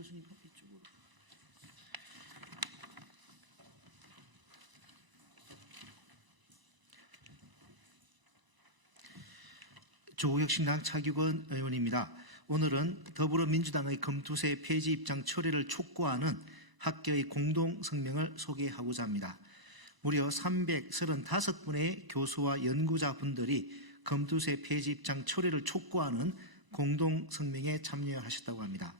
교수님 이쪽으로. 조국혁신당 차기권 의원입니다. 오늘은 더불어민주당의 검투세 폐지 입장 철회를 촉구하는 학계의 공동성명을 소개하고자 합니다. 무려 335분의 교수와 연구자분들이 검투세 폐지 입장 철회를 촉구하는 공동성명에 참여하셨다고 합니다.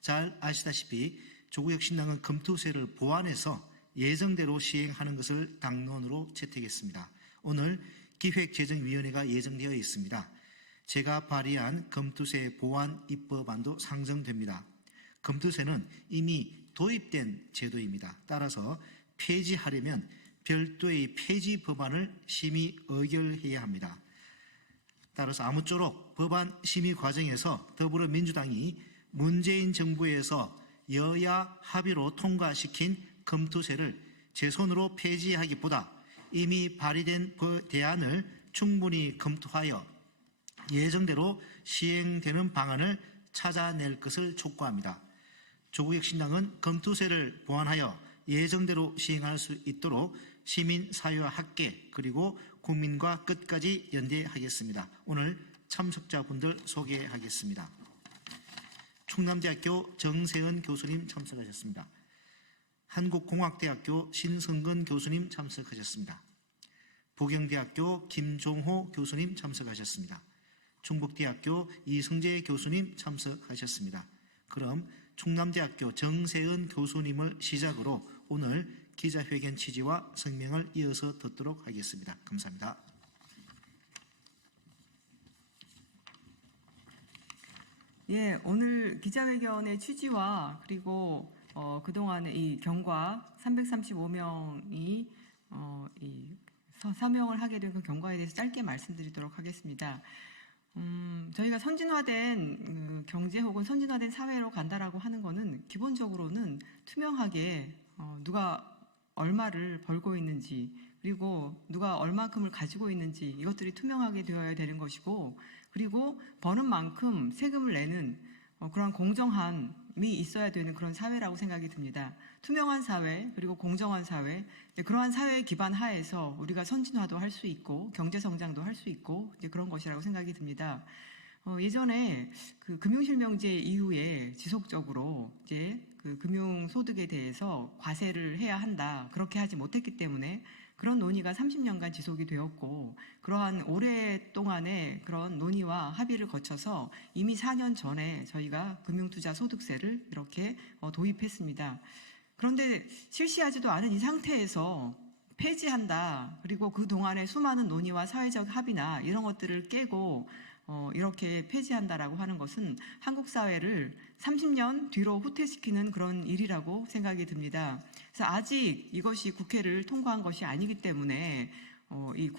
잘 아시다시피 조국혁신당은 검투세를 보완해서 예정대로 시행하는 것을 당론으로 채택했습니다. 오늘 기획재정위원회가 예정되어 있습니다. 제가 발의한 검투세 보완 입법안도 상정됩니다. 검투세는 이미 도입된 제도입니다. 따라서 폐지하려면 별도의 폐지 법안을 심의 의결해야 합니다. 따라서 아무쪼록 법안 심의 과정에서 더불어민주당이 문재인 정부에서 여야 합의로 통과시킨 검투세를 제 손으로 폐지하기보다 이미 발의된 대안을 충분히 검토하여 예정대로 시행되는 방안을 찾아낼 것을 촉구합니다. 조국혁신당은 검투세를 보완하여 예정대로 시행할 수 있도록 시민사회와 학계 그리고 국민과 끝까지 연대하겠습니다. 오늘 참석자분들 소개하겠습니다. 충남대학교 정세은 교수님 참석하셨습니다. 한국공학대학교 신성근 교수님 참석하셨습니다. 부경대학교 김종호 교수님 참석하셨습니다. 충북대학교 이성재 교수님 참석하셨습니다. 그럼 충남대학교 정세은 교수님을 시작으로 오늘 기자회견 취지와 성명을 이어서 듣도록 하겠습니다. 감사합니다. 예, 오늘 기자회견의 취지와 그리고 그동안의 이 경과 335명이 사명을 하게 된 그 경과에 대해서 짧게 말씀드리도록 하겠습니다. 저희가 선진화된 경제 혹은 선진화된 사회로 간다라고 하는 거는 기본적으로는 투명하게 누가 얼마를 벌고 있는지 그리고 누가 얼마큼을 가지고 있는지 이것들이 투명하게 되어야 되는 것이고 그리고 버는 만큼 세금을 내는 그러한 공정함이 있어야 되는 그런 사회라고 생각이 듭니다. 투명한 사회 그리고 공정한 사회 그러한 사회의 기반 하에서 우리가 선진화도 할 수 있고 경제성장도 할 수 있고 이제 그런 것이라고 생각이 듭니다. 예전에 그 금융실명제 이후에 지속적으로 이제 그 금융소득에 대해서 과세를 해야 한다 그렇게 하지 못했기 때문에 그런 논의가 30년간 지속이 되었고 그러한 오랫동안의 그런 논의와 합의를 거쳐서 이미 4년 전에 저희가 금융투자소득세를 이렇게 도입했습니다. 그런데 실시하지도 않은 이 상태에서 폐지한다 그리고 그동안의 수많은 논의와 사회적 합의나 이런 것들을 깨고 이렇게 폐지한다라고 하는 것은 한국 사회를 30년 뒤로 후퇴시키는 그런 일이라고 생각이 듭니다. 그래서 아직 이것이 국회를 통과한 것이 아니기 때문에 이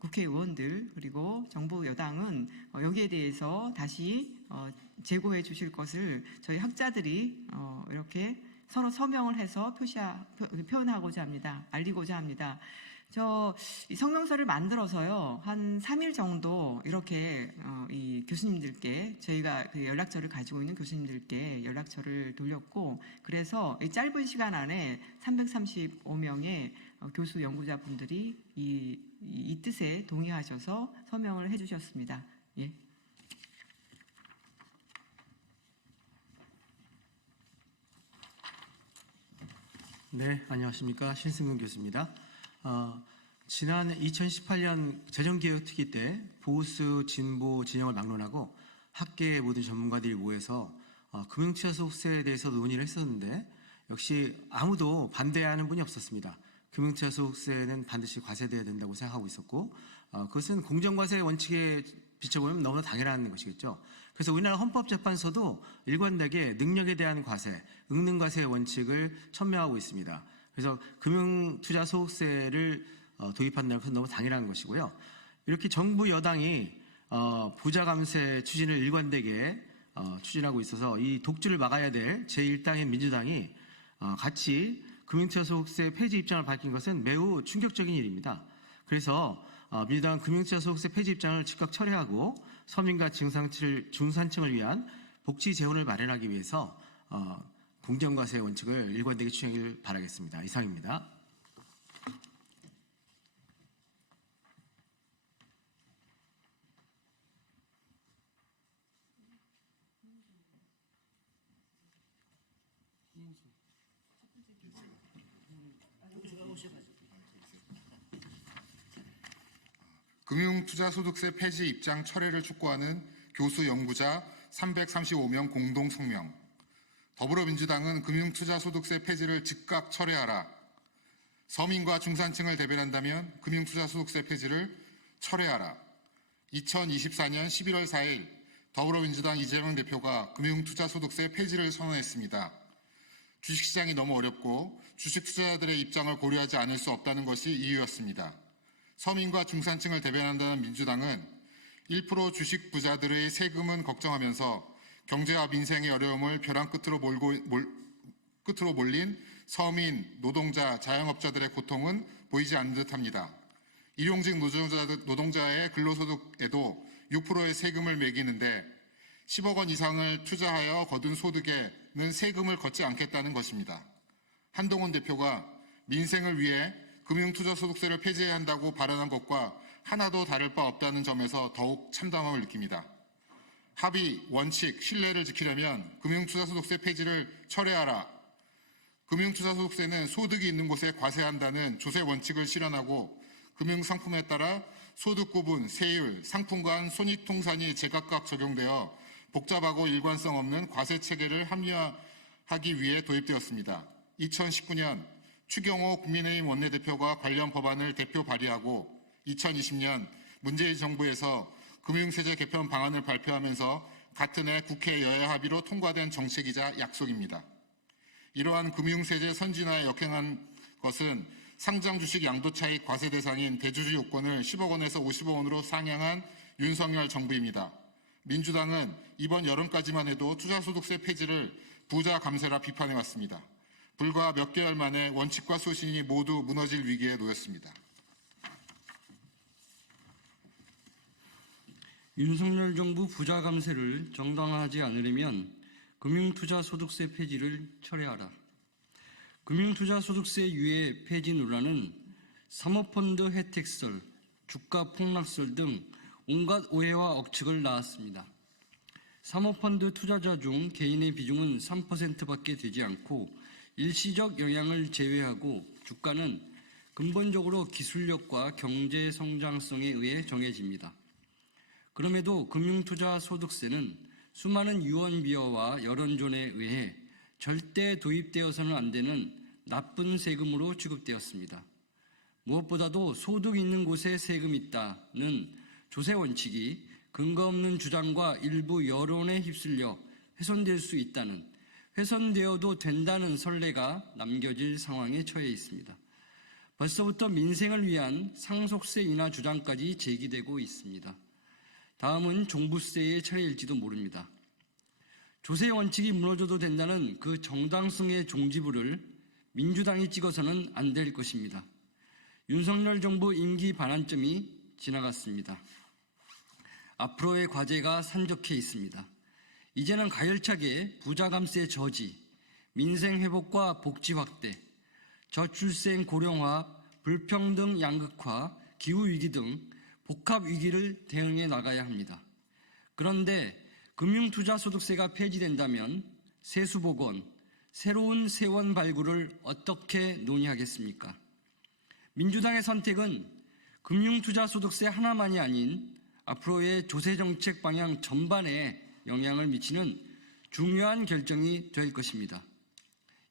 국회의원들 그리고 정부 여당은 여기에 대해서 다시 제고해 주실 것을 저희 학자들이 이렇게 서로 서명을 해서 표현하고자 합니다. 알리고자 합니다. 이 성명서를 만들어서요, 한 3일 정도 이렇게, 이 교수님들께, 저희가 그 연락처를 가지고 있는 교수님들께 연락처를 돌렸고, 그래서 이 짧은 시간 안에 335명의 교수 연구자분들이 이 뜻에 동의하셔서 서명을 해주셨습니다. 예. 네, 안녕하십니까. 신승근 교수입니다. 지난 2018년 재정개혁특위 때 보수, 진보 진영을 막론하고 학계의 모든 전문가들이 모여서 금융투자소득세에 대해서 논의를 했었는데 역시 아무도 반대하는 분이 없었습니다. 금융투자소득세는 반드시 과세돼야 된다고 생각하고 있었고 그것은 공정과세 원칙에 비춰보면 너무나 당연한 것이겠죠. 그래서 우리나라 헌법재판소도 일관되게 능력에 대한 과세, 응능과세 원칙을 천명하고 있습니다. 그래서 금융투자소득세를 도입한다는 것은 너무 당연한 것이고요. 이렇게 정부 여당이 부자 감세 추진을 일관되게 추진하고 있어서 이 독주를 막아야 될 제1당인 민주당이 같이 금융투자소득세 폐지 입장을 밝힌 것은 매우 충격적인 일입니다. 그래서 민주당은 금융투자소득세 폐지 입장을 즉각 철회하고 서민과 중산층을 위한 복지 재원을 마련하기 위해서 공정과세 원칙을 일관되게 추진하길 바라겠습니다. 이상입니다. 금융투자소득세 폐지 입장 철회를 촉구하는 교수 연구자 335명 공동 성명. 더불어민주당은 금융투자소득세 폐지를 즉각 철회하라. 서민과 중산층을 대변한다면 금융투자소득세 폐지를 철회하라. 2024년 11월 4일 더불어민주당 이재명 대표가 금융투자소득세 폐지를 선언했습니다. 주식시장이 너무 어렵고 주식 투자자들의 입장을 고려하지 않을 수 없다는 것이 이유였습니다. 서민과 중산층을 대변한다는 민주당은 1% 주식 부자들의 세금은 걱정하면서 경제와 민생의 어려움을 벼랑 끝으로 몰린 서민, 노동자, 자영업자들의 고통은 보이지 않는 듯합니다. 일용직 노동자의 근로소득에도 6%의 세금을 매기는데 10억 원 이상을 투자하여 거둔 소득에는 세금을 걷지 않겠다는 것입니다. 한동훈 대표가 민생을 위해 금융투자소득세를 폐지해야 한다고 발언한 것과 하나도 다를 바 없다는 점에서 더욱 참담함을 느낍니다. 합의, 원칙, 신뢰를 지키려면 금융투자소득세 폐지를 철회하라. 금융투자소득세는 소득이 있는 곳에 과세한다는 조세 원칙을 실현하고 금융상품에 따라 소득 구분, 세율, 상품 간 손익통산이 제각각 적용되어 복잡하고 일관성 없는 과세 체계를 합리화하기 위해 도입되었습니다. 2019년 추경호 국민의힘 원내대표가 관련 법안을 대표 발의하고 2020년 문재인 정부에서 금융세제 개편 방안을 발표하면서 같은 해 국회 여야 합의로 통과된 정책이자 약속입니다. 이러한 금융세제 선진화에 역행한 것은 상장 주식 양도차익 과세 대상인 대주주 요건을 10억 원에서 50억 원으로 상향한 윤석열 정부입니다. 민주당은 이번 여름까지만 해도 투자소득세 폐지를 부자 감세라 비판해왔습니다. 불과 몇 개월 만에 원칙과 소신이 모두 무너질 위기에 놓였습니다. 윤석열 정부 부자 감세를 정당화하지 않으려면 금융투자소득세 폐지를 철회하라. 금융투자소득세 유예 폐지 논란은 사모펀드 혜택설, 주가 폭락설 등 온갖 오해와 억측을 낳았습니다. 사모펀드 투자자 중 개인의 비중은 3%밖에 되지 않고 일시적 영향을 제외하고 주가는 근본적으로 기술력과 경제 성장성에 의해 정해집니다. 그럼에도 금융투자소득세는 수많은 유언비어와 여론전에 의해 절대 도입되어서는 안 되는 나쁜 세금으로 취급되었습니다. 무엇보다도 소득 있는 곳에 세금 있다는 조세 원칙이 근거 없는 주장과 일부 여론에 휩쓸려 훼손될 수 있다는, 훼손되어도 된다는 선례가 남겨질 상황에 처해 있습니다. 벌써부터 민생을 위한 상속세 인하 주장까지 제기되고 있습니다. 다음은 종부세의 차례일지도 모릅니다. 조세 원칙이 무너져도 된다는 그 정당성의 종지부를 민주당이 찍어서는 안 될 것입니다. 윤석열 정부 임기 반환점이 지나갔습니다. 앞으로의 과제가 산적해 있습니다. 이제는 가열차게 부자 감세 저지, 민생 회복과 복지 확대, 저출생 고령화, 불평등 양극화, 기후위기 등 복합 위기를 대응해 나가야 합니다. 그런데 금융투자소득세가 폐지된다면 세수복원, 새로운 세원 발굴을 어떻게 논의하겠습니까? 민주당의 선택은 금융투자소득세 하나만이 아닌 앞으로의 조세정책 방향 전반에 영향을 미치는 중요한 결정이 될 것입니다.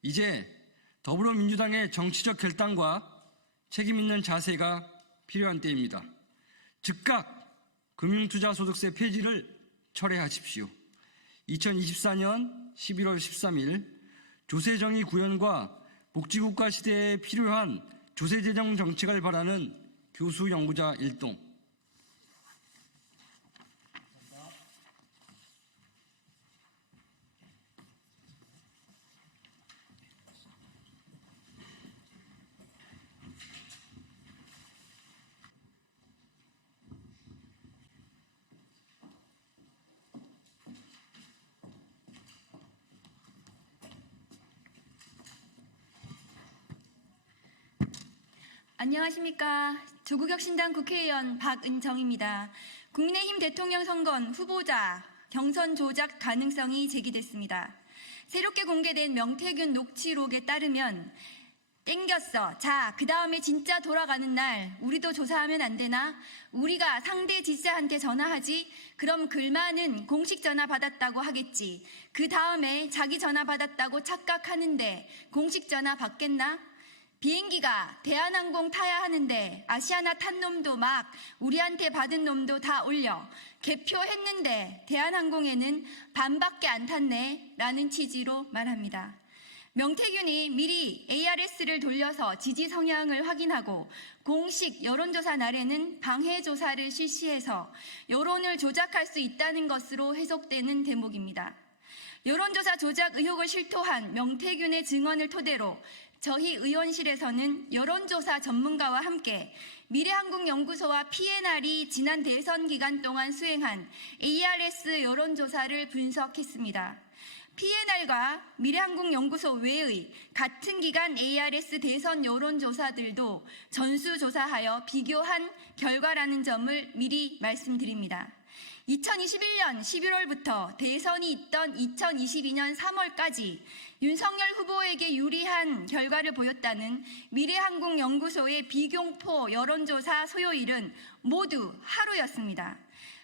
이제 더불어민주당의 정치적 결단과 책임 있는 자세가 필요한 때입니다. 즉각 금융투자소득세 폐지를 철회하십시오. 2024년 11월 13일 조세정의 구현과 복지국가 시대에 필요한 조세재정 정책을 바라는 교수 연구자 일동. 안녕하십니까. 조국혁신당 국회의원 박은정입니다. 국민의힘 대통령 선거는 후보자 경선 조작 가능성이 제기됐습니다. 새롭게 공개된 명태균 녹취록에 따르면 땡겼어. 자, 그 다음에 진짜 돌아가는 날 우리도 조사하면 안 되나? 우리가 상대 지지자한테 전화하지? 그럼 글만은 공식 전화 받았다고 하겠지. 그 다음에 자기 전화 받았다고 착각하는데 공식 전화 받겠나? 비행기가 대한항공 타야 하는데 아시아나 탄 놈도 막 우리한테 받은 놈도 다 올려. 개표했는데 대한항공에는 반밖에 안 탔네 라는 취지로 말합니다. 명태균이 미리 ARS를 돌려서 지지 성향을 확인하고 공식 여론조사 날에는 방해조사를 실시해서 여론을 조작할 수 있다는 것으로 해석되는 대목입니다. 여론조사 조작 의혹을 실토한 명태균의 증언을 토대로 저희 의원실에서는 여론조사 전문가와 함께 미래한국연구소와 PNR이 지난 대선 기간 동안 수행한 ARS 여론조사를 분석했습니다. PNR과 미래한국연구소 외의 같은 기간 ARS 대선 여론조사들도 전수조사하여 비교한 결과라는 점을 미리 말씀드립니다. 2021년 11월부터 대선이 있던 2022년 3월까지 윤석열 후보에게 유리한 결과를 보였다는 미래한국연구소의 비공포 여론조사 소요일은 모두 하루였습니다.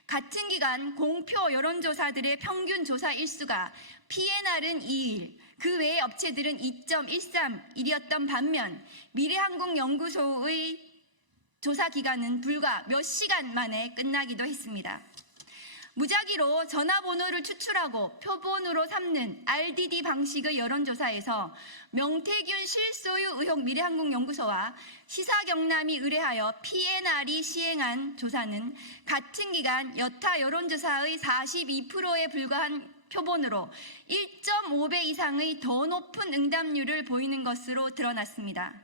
같은 기간 공표 여론조사들의 평균 조사 일수가 PNR은 2일, 그 외의 업체들은 2.13일이었던 반면 미래한국연구소의 조사 기간은 불과 몇 시간 만에 끝나기도 했습니다. 무작위로 전화번호를 추출하고 표본으로 삼는 RDD 방식의 여론조사에서 명태균 실소유 의혹 미래한국연구소와 시사경남이 의뢰하여 PNR이 시행한 조사는 같은 기간 여타 여론조사의 42%에 불과한 표본으로 1.5배 이상의 더 높은 응답률을 보이는 것으로 드러났습니다.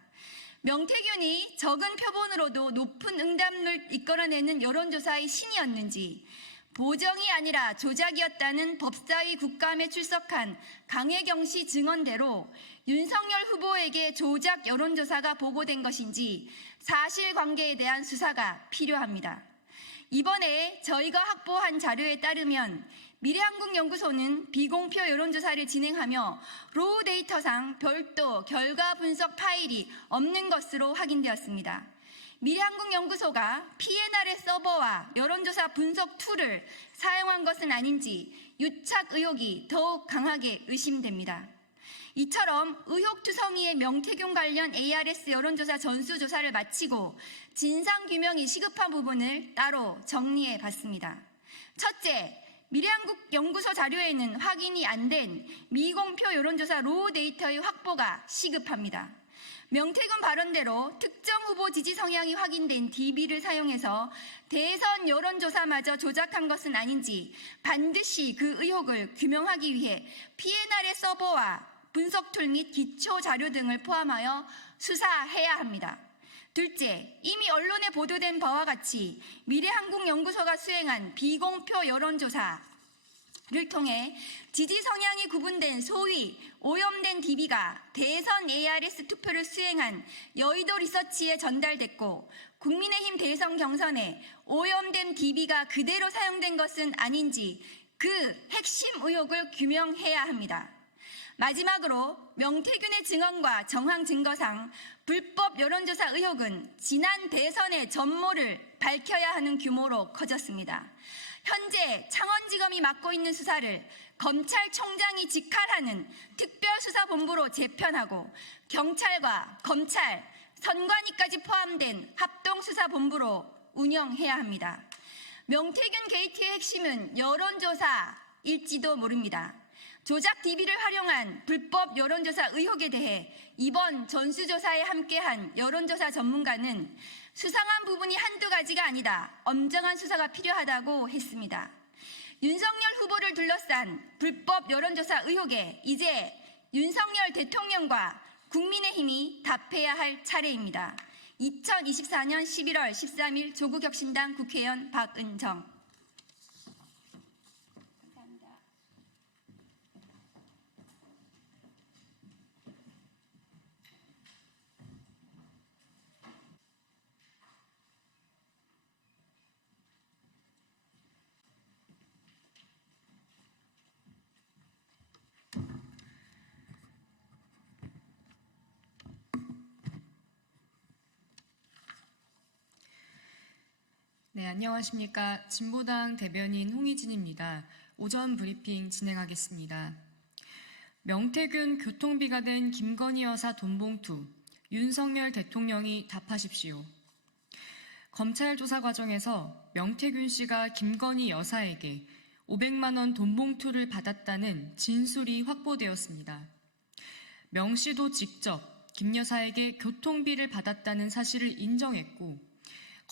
명태균이 적은 표본으로도 높은 응답률을 이끌어내는 여론조사의 신이었는지 보정이 아니라 조작이었다는 법사위 국감에 출석한 강혜경 씨 증언대로 윤석열 후보에게 조작 여론조사가 보고된 것인지 사실관계에 대한 수사가 필요합니다. 이번에 저희가 확보한 자료에 따르면 미래한국연구소는 비공표 여론조사를 진행하며 로우 데이터상 별도 결과 분석 파일이 없는 것으로 확인되었습니다. 미래한국연구소가 PNR의 서버와 여론조사 분석 툴을 사용한 것은 아닌지 유착 의혹이 더욱 강하게 의심됩니다. 이처럼 의혹투성이의 명태균 관련 ARS 여론조사 전수조사를 마치고 진상규명이 시급한 부분을 따로 정리해 봤습니다. 첫째, 미래한국연구소 자료에는 확인이 안 된 미공표 여론조사 로우 데이터의 확보가 시급합니다. 명태균 발언대로 특정 후보 지지 성향이 확인된 DB를 사용해서 대선 여론조사마저 조작한 것은 아닌지 반드시 그 의혹을 규명하기 위해 PNR의 서버와 분석 툴 및 기초 자료 등을 포함하여 수사해야 합니다. 둘째, 이미 언론에 보도된 바와 같이 미래한국연구소가 수행한 비공표 여론조사를 통해 지지 성향이 구분된 소위 오염된 DB가 대선 ARS 투표를 수행한 여의도 리서치에 전달됐고 국민의힘 대선 경선에 오염된 DB가 그대로 사용된 것은 아닌지 그 핵심 의혹을 규명해야 합니다. 마지막으로 명태균의 증언과 정황 증거상 불법 여론조사 의혹은 지난 대선의 전모를 밝혀야 하는 규모로 커졌습니다. 현재 창원지검이 맡고 있는 수사를 검찰총장이 직할하는 특별수사본부로 재편하고 경찰과 검찰, 선관위까지 포함된 합동수사본부로 운영해야 합니다. 명태균 게이트의 핵심은 여론조사일지도 모릅니다. 조작 DB를 활용한 불법 여론조사 의혹에 대해 이번 전수조사에 함께한 여론조사 전문가는 수상한 부분이 한두 가지가 아니다. 엄정한 수사가 필요하다고 했습니다. 윤석열 후보를 둘러싼 불법 여론조사 의혹에 이제 윤석열 대통령과 국민의힘이 답해야 할 차례입니다. 2024년 11월 13일 조국혁신당 국회의원 박은정. 네, 안녕하십니까. 진보당 대변인 홍희진입니다. 오전 브리핑 진행하겠습니다. 명태균 교통비가 된 김건희 여사 돈봉투, 윤석열 대통령이 답하십시오. 검찰 조사 과정에서 명태균 씨가 김건희 여사에게 500만 원 돈봉투를 받았다는 진술이 확보되었습니다. 명 씨도 직접 김 여사에게 교통비를 받았다는 사실을 인정했고,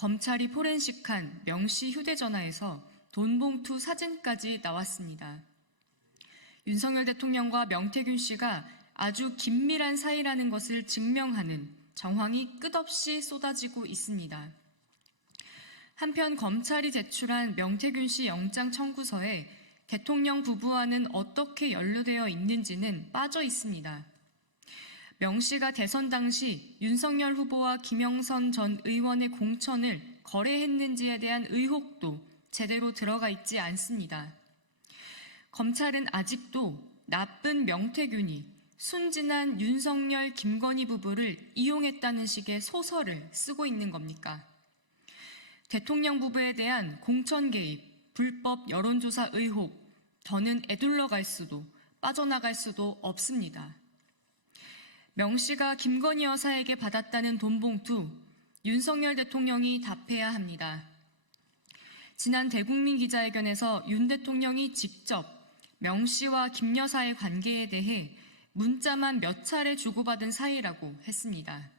검찰이 포렌식한 명 씨 휴대전화에서 돈봉투 사진까지 나왔습니다. 윤석열 대통령과 명태균 씨가 아주 긴밀한 사이라는 것을 증명하는 정황이 끝없이 쏟아지고 있습니다. 한편 검찰이 제출한 명태균 씨 영장 청구서에 대통령 부부와는 어떻게 연루되어 있는지는 빠져 있습니다. 명 씨가 대선 당시 윤석열 후보와 김영선 전 의원의 공천을 거래했는지에 대한 의혹도 제대로 들어가 있지 않습니다. 검찰은 아직도 나쁜 명태균이 순진한 윤석열, 김건희 부부를 이용했다는 식의 소설을 쓰고 있는 겁니까? 대통령 부부에 대한 공천 개입, 불법 여론조사 의혹, 더는 에둘러 갈 수도 빠져나갈 수도 없습니다. 명 씨가 김건희 여사에게 받았다는 돈봉투, 윤석열 대통령이 답해야 합니다. 지난 대국민 기자회견에서 윤 대통령이 직접 명 씨와 김 여사의 관계에 대해 문자만 몇 차례 주고받은 사이라고 했습니다.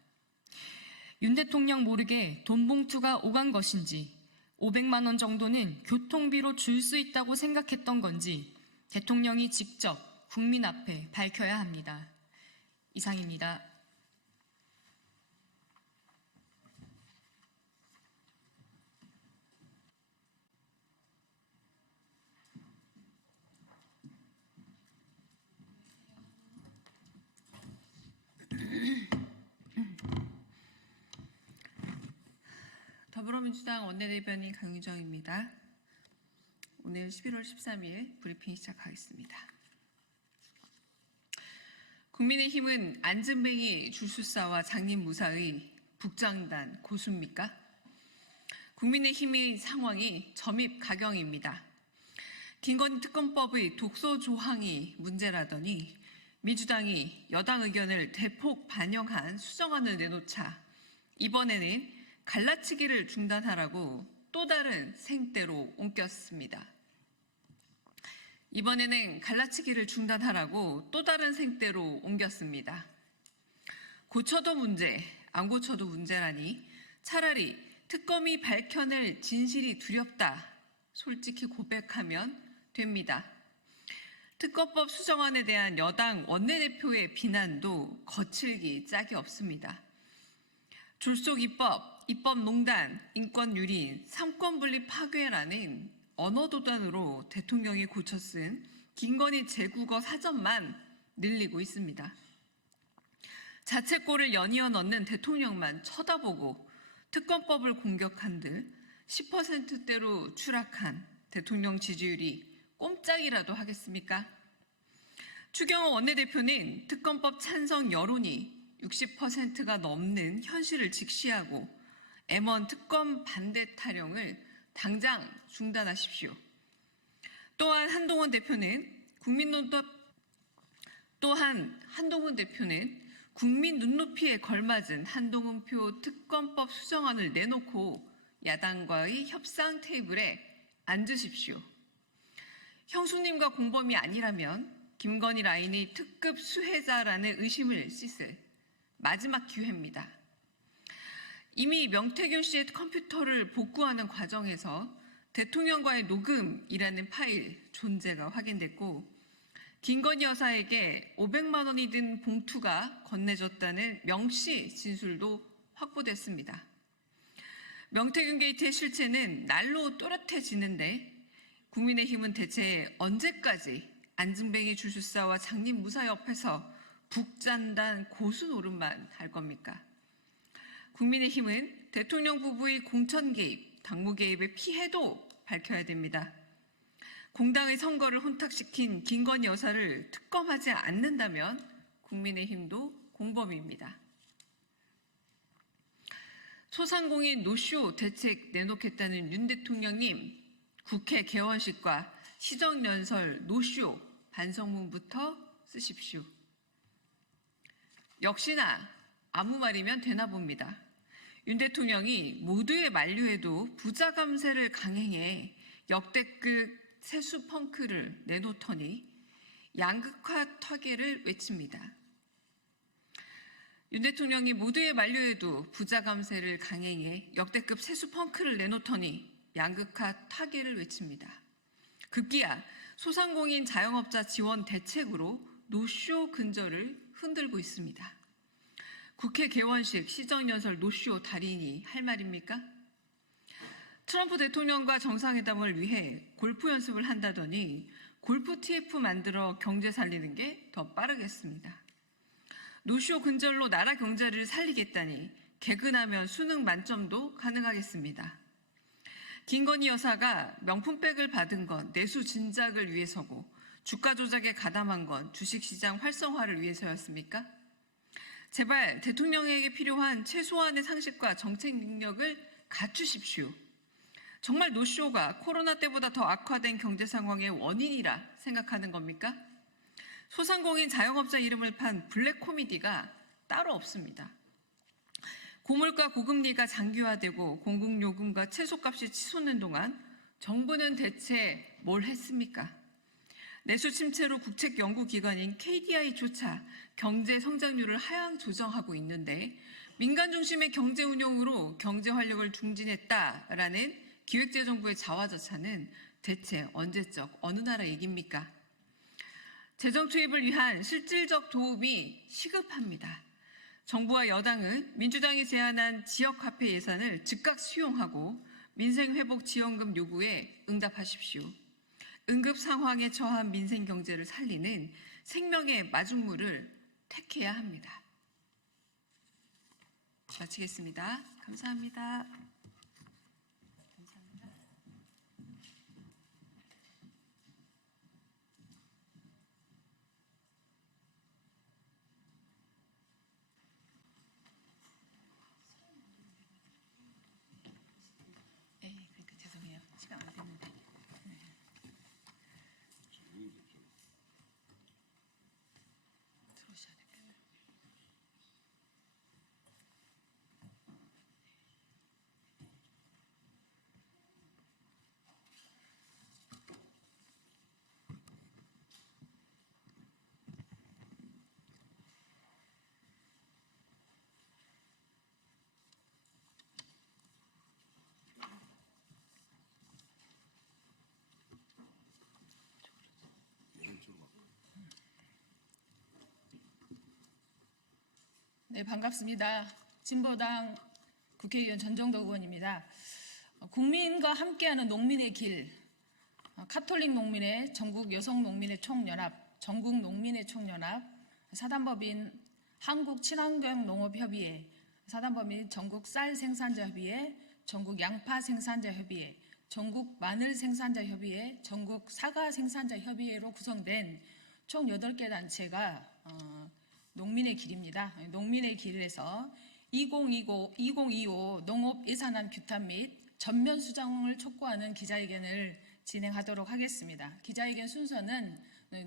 윤 대통령 모르게 돈봉투가 오간 것인지 500만 원 정도는 교통비로 줄 수 있다고 생각했던 건지 대통령이 직접 국민 앞에 밝혀야 합니다. 이상입니다. 더불어민주당 원내대변인 강유정입니다. 오늘 11월 13일 브리핑 시작하겠습니다. 국민의힘은 안진뱅이 줄수사와 장님무사의 북장단 고수입니까? 국민의힘의 상황이 점입가경입니다. 김건희 특검법의 독소 조항이 문제라더니 민주당이 여당 의견을 대폭 반영한 수정안을 내놓자 이번에는 갈라치기를 중단하라고 또 다른 생떼로 옮겼습니다. 이번에는 갈라치기를 중단하라고 또 다른 생떼로 옮겼습니다. 고쳐도 문제, 안 고쳐도 문제라니 차라리 특검이 밝혀낼 진실이 두렵다. 솔직히 고백하면 됩니다. 특검법 수정안에 대한 여당 원내대표의 비난도 거칠기 짝이 없습니다. 졸속 입법, 입법농단, 인권유린, 삼권분립 파괴라는 언어도단으로 대통령이 고쳐 쓴 김건희 제국어 사전만 늘리고 있습니다. 자책골을 연이어 넣는 대통령만 쳐다보고 특검법을 공격한들 10%대로 추락한 대통령 지지율이 꼼짝이라도 하겠습니까? 추경호 원내대표는 특검법 찬성 여론이 60%가 넘는 현실을 직시하고 M1 특검 반대 타령을 당장 중단하십시오. 또한 한동훈 대표는 국민 눈높이에 걸맞은 한동훈표 특검법 수정안을 내놓고 야당과의 협상 테이블에 앉으십시오. 형수님과 공범이 아니라면 김건희 라인의 특급 수혜자라는 의심을 씻을 마지막 기회입니다. 이미 명태균 씨의 컴퓨터를 복구하는 과정에서 대통령과의 녹음이라는 파일 존재가 확인됐고 김건희 여사에게 500만 원이 든 봉투가 건네졌다는 명 씨 진술도 확보됐습니다. 명태균 게이트의 실체는 날로 또렷해지는데 국민의힘은 대체 언제까지 안진뱅이 줄수사와 장님무사 옆에서 북잔단 고수 노릇만 할 겁니까? 국민의힘은 대통령 부부의 공천 개입, 당무 개입의 피해도 밝혀야 됩니다. 공당의 선거를 혼탁시킨 김건희 여사를 특검하지 않는다면 국민의힘도 공범입니다. 소상공인 노쇼 대책 내놓겠다는 윤 대통령님, 국회 개원식과 시정연설 노쇼 반성문부터 쓰십시오. 역시나 아무 말이면 되나 봅니다. 윤 대통령이 모두의 만류에도 부자 감세를 강행해 역대급 세수 펑크를 내놓더니 양극화 타개를 외칩니다. 윤 대통령이 모두의 만류에도 부자 감세를 강행해 역대급 세수 펑크를 내놓더니 양극화 타개를 외칩니다. 급기야 소상공인 자영업자 지원 대책으로 노쇼 근절을 흔들고 있습니다. 국회 개원식 시정연설 노쇼 달인이 할 말입니까? 트럼프 대통령과 정상회담을 위해 골프 연습을 한다더니 골프 TF 만들어 경제 살리는 게 더 빠르겠습니다. 노쇼 근절로 나라 경제를 살리겠다니 개근하면 수능 만점도 가능하겠습니다. 김건희 여사가 명품백을 받은 건 내수 진작을 위해서고 주가 조작에 가담한 건 주식시장 활성화를 위해서였습니까? 제발 대통령에게 필요한 최소한의 상식과 정책 능력을 갖추십시오. 정말 노쇼가 코로나 때보다 더 악화된 경제 상황의 원인이라 생각하는 겁니까? 소상공인 자영업자 이름을 판 블랙 코미디가 따로 없습니다. 고물가 고금리가 장기화되고 공공요금과 채소값이 치솟는 동안 정부는 대체 뭘 했습니까? 내수 침체로 국책연구기관인 KDI조차 경제 성장률을 하향 조정하고 있는데 민간 중심의 경제 운용으로 경제 활력을 중진했다라는 기획재정부의 자화자찬은 대체 언제적 어느 나라 얘기입니까? 재정 투입을 위한 실질적 도움이 시급합니다. 정부와 여당은 민주당이 제안한 지역화폐 예산을 즉각 수용하고 민생회복 지원금 요구에 응답하십시오. 응급 상황에 처한 민생 경제를 살리는 생명의 마중물을 택해야 합니다. 마치겠습니다. 감사합니다. 그러니까 죄송해요. 시간 안 됐는데. 들어오셔야 될까요? 네, 반갑습니다. 진보당 국회의원 전정덕 의원입니다. 국민과 함께하는 농민의 길, 카톨릭 농민의 전국 여성 농민의 총연합, 전국 농민의 총연합, 사단법인 한국 친환경 농업협의회, 사단법인 전국 쌀 생산자 협의회, 전국 양파 생산자 협의회, 전국 마늘 생산자 협의회, 전국 사과 생산자 협의회로 구성된 총 8개 단체가 농민의 길입니다. 농민의 길에서 2025 농업 예산안 규탄 및 전면 수정을 촉구하는 기자회견을 진행하도록 하겠습니다. 기자회견 순서는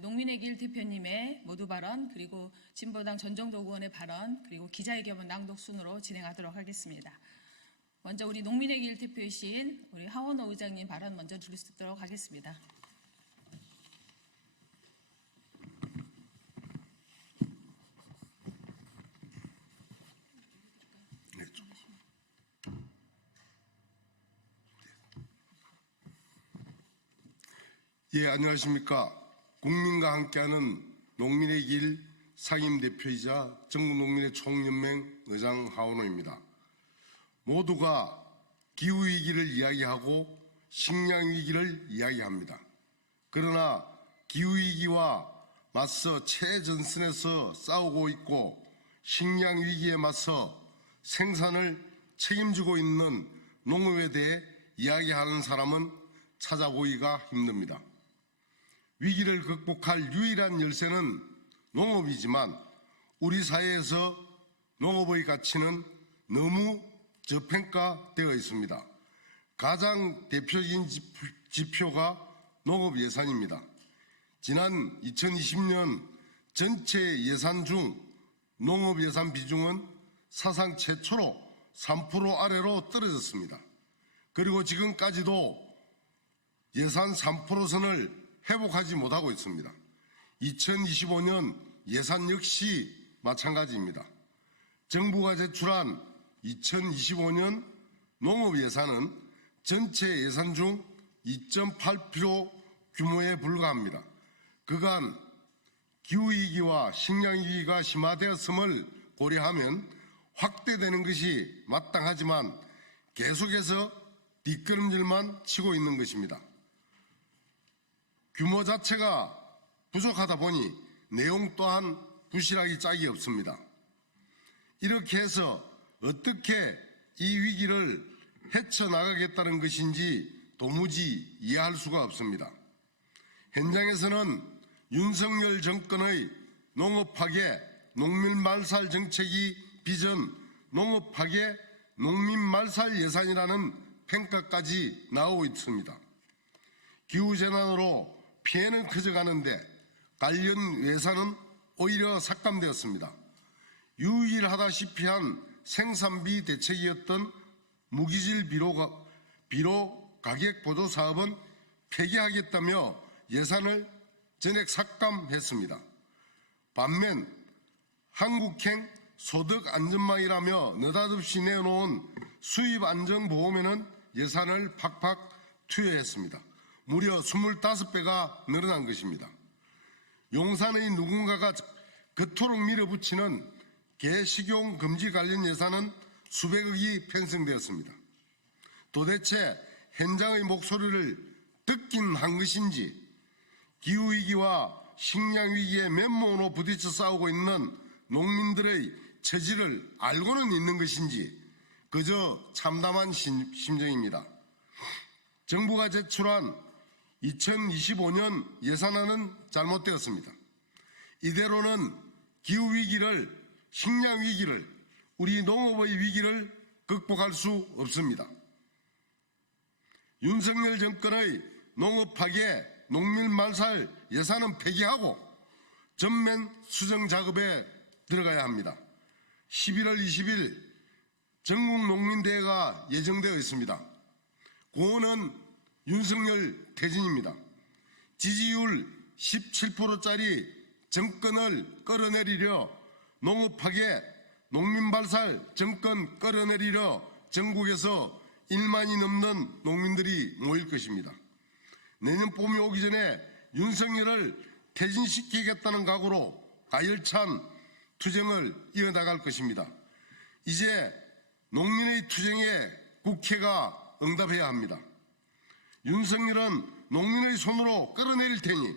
농민의 길 대표님의 모두 발언, 그리고 진보당 전정덕 의원의 발언, 그리고 기자회견 낭독 순으로 진행하도록 하겠습니다. 먼저 우리 농민의 길 대표이신 우리 하원호 의장님 발언 먼저 들으시도록 하겠습니다. 예, 안녕하십니까. 국민과 함께하는 농민의 길 상임대표이자 전국농민의 총연맹 의장 하원호입니다. 모두가 기후위기를 이야기하고 식량위기를 이야기합니다. 그러나 기후위기와 맞서 최전선에서 싸우고 있고 식량위기에 맞서 생산을 책임지고 있는 농업에 대해 이야기하는 사람은 찾아보기가 힘듭니다. 위기를 극복할 유일한 열쇠는 농업이지만 우리 사회에서 농업의 가치는 너무 저평가되어 있습니다. 가장 대표적인 지표가 농업 예산입니다. 지난 2020년 전체 예산 중 농업 예산 비중은 사상 최초로 3% 아래로 떨어졌습니다. 그리고 지금까지도 예산 3%선을 회복하지 못하고 있습니다. 2025년 예산 역시 마찬가지입니다. 정부가 제출한 2025년 농업 예산은 전체 예산 중 2.8% 규모에 불과합니다. 그간 기후위기와 식량위기가 심화되었음을 고려하면 확대되는 것이 마땅하지만 계속해서 뒷걸음질만 치고 있는 것입니다. 규모 자체가 부족하다 보니 내용 또한 부실하기 짝이 없습니다. 이렇게 해서 어떻게 이 위기를 헤쳐나가겠다는 것인지 도무지 이해할 수가 없습니다. 현장에서는 윤석열 정권의 농업파괴, 농민말살 정책이 빚은 농업파괴, 농민말살 예산이라는 평가까지 나오고 있습니다. 기후재난으로 피해는 커져가는데 관련 예산은 오히려 삭감되었습니다. 유일하다시피 한 생산비 대책이었던 무기질 비료 가격 보조 사업은 폐기하겠다며 예산을 전액 삭감했습니다. 반면 한국행 소득안전망이라며 느닷없이 내놓은 수입안정보험에는 예산을 팍팍 투여했습니다. 무려 25배가 늘어난 것입니다. 용산의 누군가가 그토록 밀어붙이는 개식용 금지 관련 예산은 수백억이 편성되었습니다. 도대체 현장의 목소리를 듣긴 한 것인지 기후위기와 식량위기에 맨몸으로 부딪혀 싸우고 있는 농민들의 처지를 알고는 있는 것인지 그저 참담한 심정입니다. 정부가 제출한 2025년 예산안은 잘못되었습니다. 이대로는 기후위기를, 식량위기를, 우리 농업의 위기를 극복할 수 없습니다. 윤석열 정권의 농업파괴, 농민말살 예산은 폐기하고 전면 수정 작업에 들어가야 합니다. 11월 20일 전국농민대회가 예정되어 있습니다. 고언은 윤석열 퇴진입니다. 지지율 17%짜리 정권을 끌어내리려 농업파괴, 농민발살 정권 끌어내리려 전국에서 1만이 넘는 농민들이 모일 것입니다. 내년 봄이 오기 전에 윤석열을 퇴진시키겠다는 각오로 가열찬 투쟁을 이어나갈 것입니다. 이제 농민의 투쟁에 국회가 응답해야 합니다. 윤석열은 농민의 손으로 끌어내릴 테니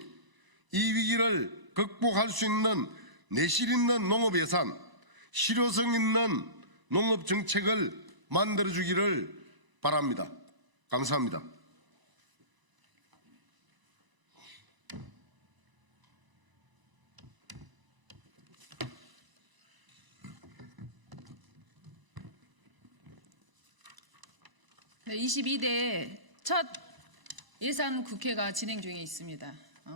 이 위기를 극복할 수 있는 내실 있는 농업 예산, 실효성 있는 농업 정책을 만들어주기를 바랍니다. 감사합니다. 네, 22대 첫 예산 국회가 진행 중에 있습니다.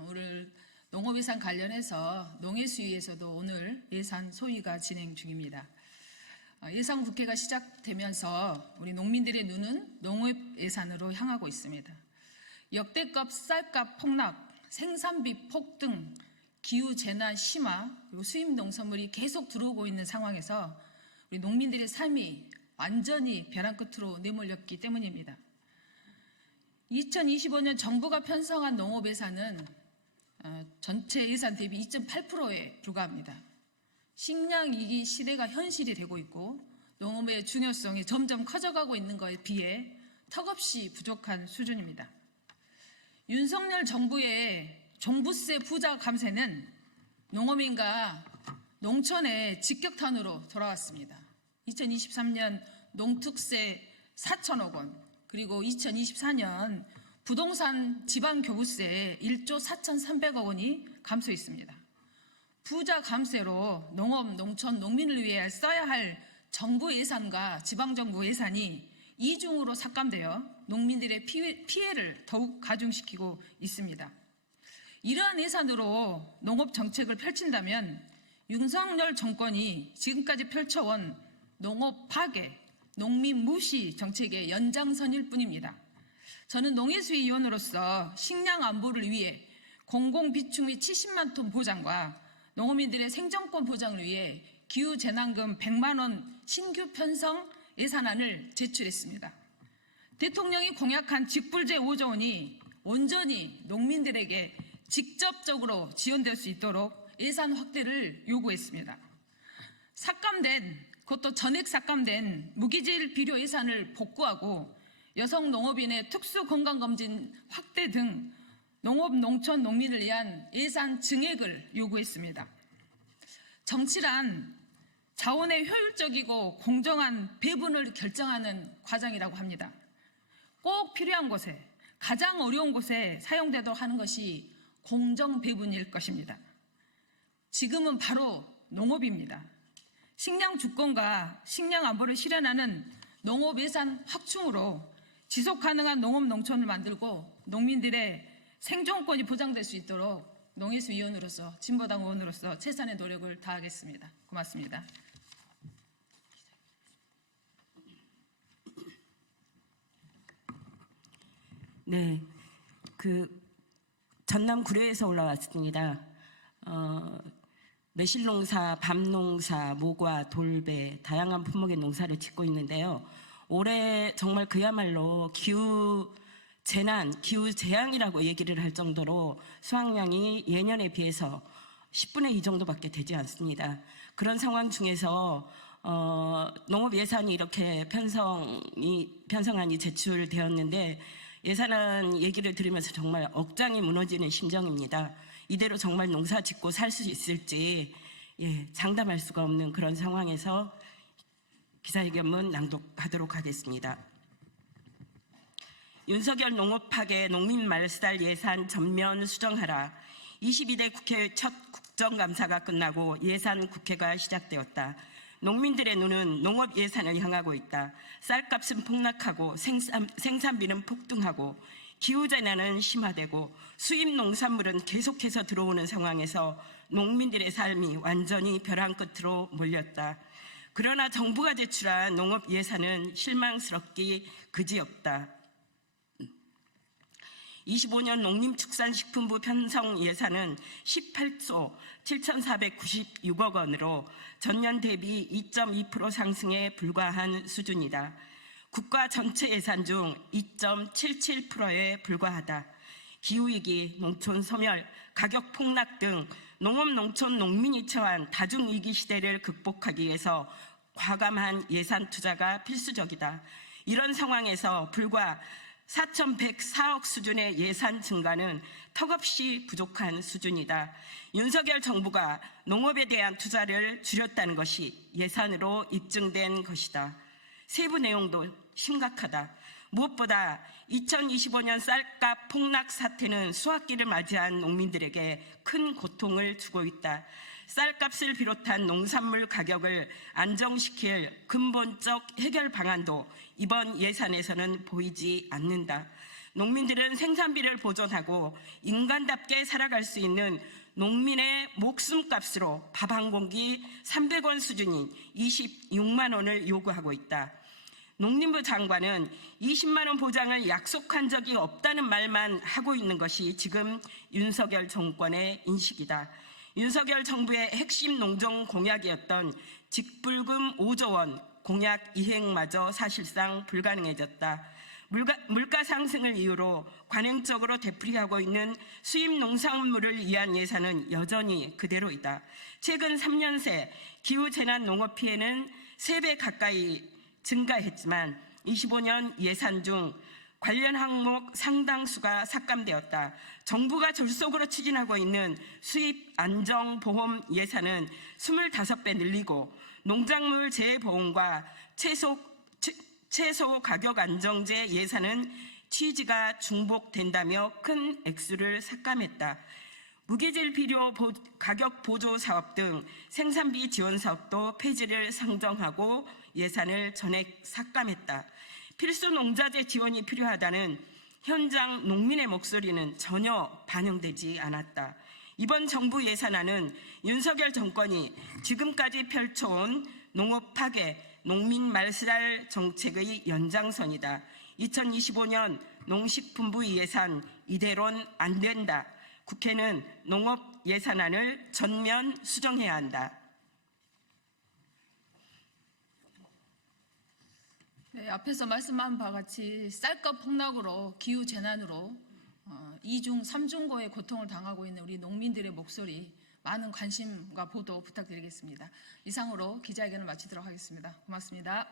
오늘 농업예산 관련해서 농해수위에서도 오늘 예산 소위가 진행 중입니다. 예산 국회가 시작되면서 우리 농민들의 눈은 농업 예산으로 향하고 있습니다. 역대급 쌀값 폭락, 생산비 폭등, 기후재난 심화, 그리고 수입 농산물이 계속 들어오고 있는 상황에서 우리 농민들의 삶이 완전히 벼랑 끝으로 내몰렸기 때문입니다. 2025년 정부가 편성한 농업 예산은 전체 예산 대비 2.8%에 불과합니다. 식량위기 시대가 현실이 되고 있고 농업의 중요성이 점점 커져가고 있는 것에 비해 턱없이 부족한 수준입니다. 윤석열 정부의 종부세 부자 감세는 농어민과 농촌의 직격탄으로 돌아왔습니다. 2023년 농특세 4천억 원, 그리고 2024년 부동산 지방교부세 1조 4,300억 원이 감소했습니다. 부자 감세로 농업, 농촌, 농민을 위해 써야 할 정부 예산과 지방정부 예산이 이중으로 삭감되어 농민들의 피해를 더욱 가중시키고 있습니다. 이러한 예산으로 농업 정책을 펼친다면 윤석열 정권이 지금까지 펼쳐온 농업 파괴, 농민 무시 정책의 연장선일 뿐입니다. 저는 농해수위원으로서 식량 안보를 위해 공공비축 및 70만 톤 보장과 농어민들의 생존권 보장을 위해 기후재난금 100만 원 신규 편성 예산안을 제출했습니다. 대통령이 공약한 직불제 5조 원이 온전히 농민들에게 직접적으로 지원될 수 있도록 예산 확대를 요구했습니다. 그것도 전액 삭감된 무기질 비료 예산을 복구하고 여성 농업인의 특수 건강검진 확대 등 농업, 농촌, 농민을 위한 예산 증액을 요구했습니다. 정치란 자원의 효율적이고 공정한 배분을 결정하는 과정이라고 합니다. 꼭 필요한 곳에, 가장 어려운 곳에 사용되도록 하는 것이 공정 배분일 것입니다. 지금은 바로 농업입니다. 식량 주권과 식량 안보를 실현하는 농업 예산 확충으로 지속 가능한 농업 농촌을 만들고 농민들의 생존권이 보장될 수 있도록 농해수위원으로서 진보당 의원으로서 최선의 노력을 다하겠습니다. 고맙습니다. 네, 전남 구례에서 올라왔습니다. 매실농사, 밤농사, 모과, 돌배 다양한 품목의 농사를 짓고 있는데요. 올해 정말 그야말로 기후재난, 기후재앙이라고 얘기를 할 정도로 수확량이 예년에 비해서 10분의 2 정도밖에 되지 않습니다. 그런 상황 중에서 농업 예산이 이렇게 편성안이 제출되었는데 예산안 얘기를 들으면서 정말 억장이 무너지는 심정입니다. 이대로 정말 농사 짓고 살 수 있을지 장담할 수가 없는 그런 상황에서 기자회견문 낭독하도록 하겠습니다. 윤석열 농업 파괴 농민 말살 예산 전면 수정하라. 22대 국회 첫 국정감사가 끝나고 예산 국회가 시작되었다. 농민들의 눈은 농업 예산을 향하고 있다. 쌀값은 폭락하고 생산비는 폭등하고 기후재난은 심화되고 수입 농산물은 계속해서 들어오는 상황에서 농민들의 삶이 완전히 벼랑 끝으로 몰렸다. 그러나 정부가 제출한 농업 예산은 실망스럽기 그지없다. 25년 농림축산식품부 편성 예산은 18조 7,496억 원으로 전년 대비 2.2% 상승에 불과한 수준이다. 국가 전체 예산 중 2.77%에 불과하다. 기후위기, 농촌 소멸, 가격 폭락 등 농업, 농촌, 농민이 처한 다중위기 시대를 극복하기 위해서 과감한 예산 투자가 필수적이다. 이런 상황에서 불과 4,104억 수준의 예산 증가는 턱없이 부족한 수준이다. 윤석열 정부가 농업에 대한 투자를 줄였다는 것이 예산으로 입증된 것이다. 세부 내용도 심각하다. 무엇보다 2025년 쌀값 폭락 사태는 수확기를 맞이한 농민들에게 큰 고통을 주고 있다. 쌀값을 비롯한 농산물 가격을 안정시킬 근본적 해결 방안도 이번 예산에서는 보이지 않는다. 농민들은 생산비를 보존하고 인간답게 살아갈 수 있는 농민의 목숨값으로 밥 한 공기 300원 수준인 26만 원을 요구하고 있다. 농림부 장관은 20만 원 보장을 약속한 적이 없다는 말만 하고 있는 것이 지금 윤석열 정권의 인식이다. 윤석열 정부의 핵심 농정 공약이었던 직불금 5조 원 공약 이행마저 사실상 불가능해졌다. 물가 상승을 이유로 관행적으로 되풀이하고 있는 수입 농산물을 위한 예산은 여전히 그대로이다. 최근 3년 새 기후재난 농업 피해는 3배 가까이 증가했지만 25년 예산 중 관련 항목 상당수가 삭감되었다. 정부가 졸속으로 추진하고 있는 수입 안정보험 예산은 25배 늘리고 농작물 재해보험과 채소 가격 안정제 예산은 취지가 중복된다며 큰 액수를 삭감했다. 무기질 비료 가격 보조 사업 등 생산비 지원 사업도 폐지를 상정하고 예산을 전액 삭감했다. 필수 농자재 지원이 필요하다는 현장 농민의 목소리는 전혀 반영되지 않았다. 이번 정부 예산안은 윤석열 정권이 지금까지 펼쳐온 농업 파괴, 농민 말살 정책의 연장선이다. 2025년 농식품부 예산 이대로는 안 된다. 국회는 농업 예산안을 전면 수정해야 한다. 네, 앞에서 말씀한 바와 같이 쌀값 폭락으로 기후 재난으로 2중, 3중고의 고통을 당하고 있는 우리 농민들의 목소리 많은 관심과 보도 부탁드리겠습니다. 이상으로 기자회견을 마치도록 하겠습니다. 고맙습니다.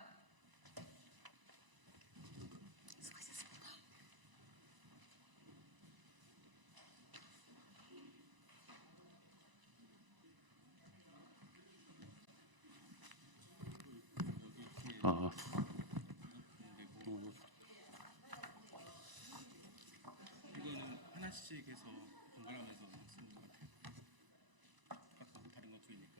이거는 하나씩 해서 번갈아가면서 쓰는 것 같아요. 각각 다른 것 중이니까.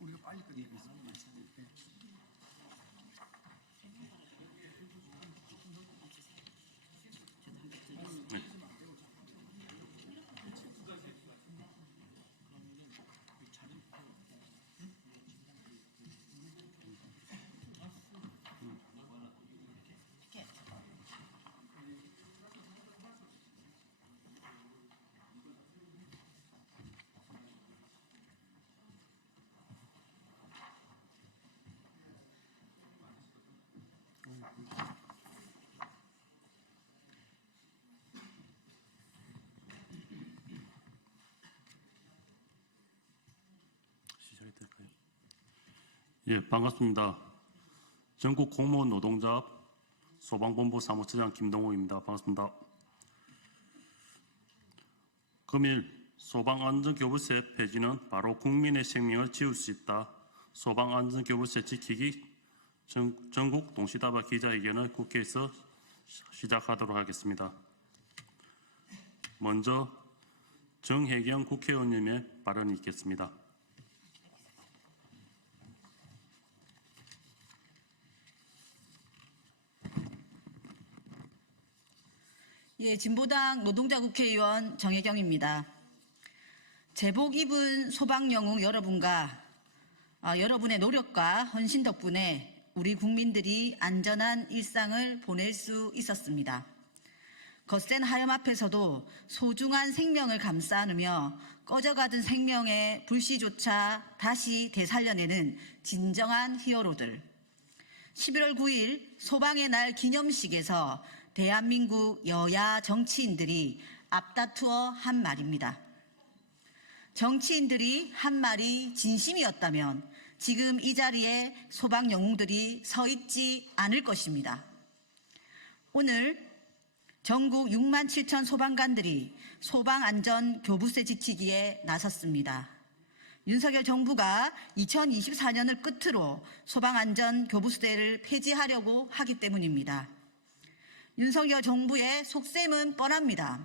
우리가 빨리 끝내겠습니다. 시작이 될까요? 예, 반갑습니다. 전국 공무원 노동자 소방본부 사무처장 김동호입니다. 반갑습니다. 금일 소방안전교부세 폐지는 바로 국민의 생명을 지울 수 있다. 소방안전교부세 지키기 전국 동시다발 기자회견을 국회에서 시작하도록 하겠습니다. 먼저 정혜경 국회의원님의 발언이 있겠습니다. 예, 진보당 노동자 국회의원 정혜경입니다. 제복 입은 소방영웅 여러분과 여러분의 노력과 헌신 덕분에 우리 국민들이 안전한 일상을 보낼 수 있었습니다. 거센 하염 앞에서도 소중한 생명을 감싸 안으며 꺼져가던 생명의 불씨조차 다시 되살려내는 진정한 히어로들. 11월 9일 소방의 날 기념식에서 대한민국 여야 정치인들이 앞다투어 한 말입니다. 정치인들이 한 말이 진심이었다면 지금 이 자리에 소방 영웅들이 서 있지 않을 것입니다. 오늘 전국 6만 7천 소방관들이 소방안전교부세 지키기에 나섰습니다. 윤석열 정부가 2024년을 끝으로 소방안전교부세를 폐지하려고 하기 때문입니다. 윤석열 정부의 속셈은 뻔합니다.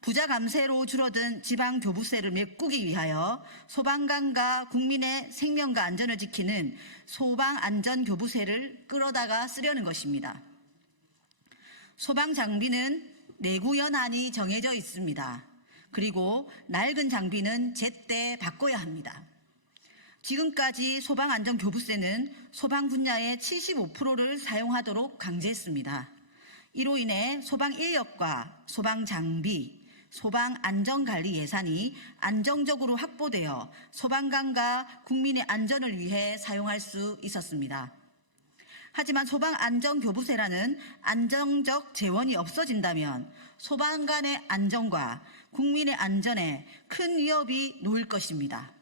부자 감세로 줄어든 지방교부세를 메꾸기 위하여 소방관과 국민의 생명과 안전을 지키는 소방안전교부세를 끌어다가 쓰려는 것입니다. 소방장비는 내구연한이 정해져 있습니다. 그리고 낡은 장비는 제때 바꿔야 합니다. 지금까지 소방안전교부세는 소방 분야의 75%를 사용하도록 강제했습니다. 이로 인해 소방인력과 소방장비, 소방안전관리 예산이 안정적으로 확보되어 소방관과 국민의 안전을 위해 사용할 수 있었습니다. 하지만 소방안전교부세라는 안정적 재원이 없어진다면 소방 간의 안전과 국민의 안전에 큰 위협이 놓일 것입니다.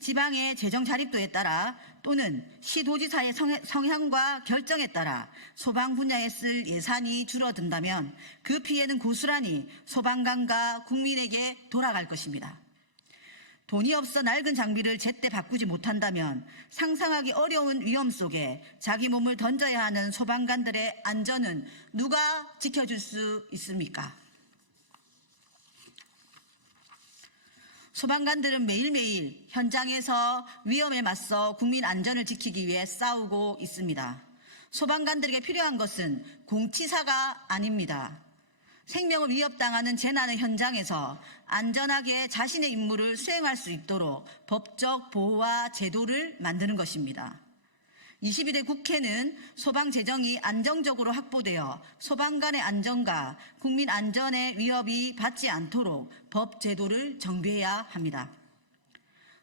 지방의 재정 자립도에 따라 또는 시도지사의 성향과 결정에 따라 소방 분야에 쓸 예산이 줄어든다면 그 피해는 고스란히 소방관과 국민에게 돌아갈 것입니다. 돈이 없어 낡은 장비를 제때 바꾸지 못한다면 상상하기 어려운 위험 속에 자기 몸을 던져야 하는 소방관들의 안전은 누가 지켜줄 수 있습니까? 소방관들은 매일매일 현장에서 위험에 맞서 국민 안전을 지키기 위해 싸우고 있습니다. 소방관들에게 필요한 것은 공치사가 아닙니다. 생명을 위협당하는 재난의 현장에서 안전하게 자신의 임무를 수행할 수 있도록 법적 보호와 제도를 만드는 것입니다. 22대 국회는 소방 재정이 안정적으로 확보되어 소방관의 안전과 국민 안전에 위협이 받지 않도록 법 제도를 정비해야 합니다.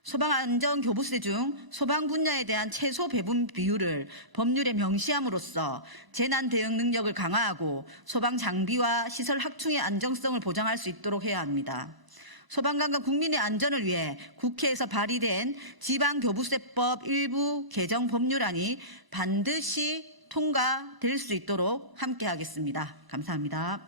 소방안전교부세 중 소방 분야에 대한 최소 배분 비율을 법률에 명시함으로써 재난 대응 능력을 강화하고 소방 장비와 시설 확충의 안정성을 보장할 수 있도록 해야 합니다. 소방관과 국민의 안전을 위해 국회에서 발의된 지방교부세법 일부 개정 법률안이 반드시 통과될 수 있도록 함께하겠습니다. 감사합니다.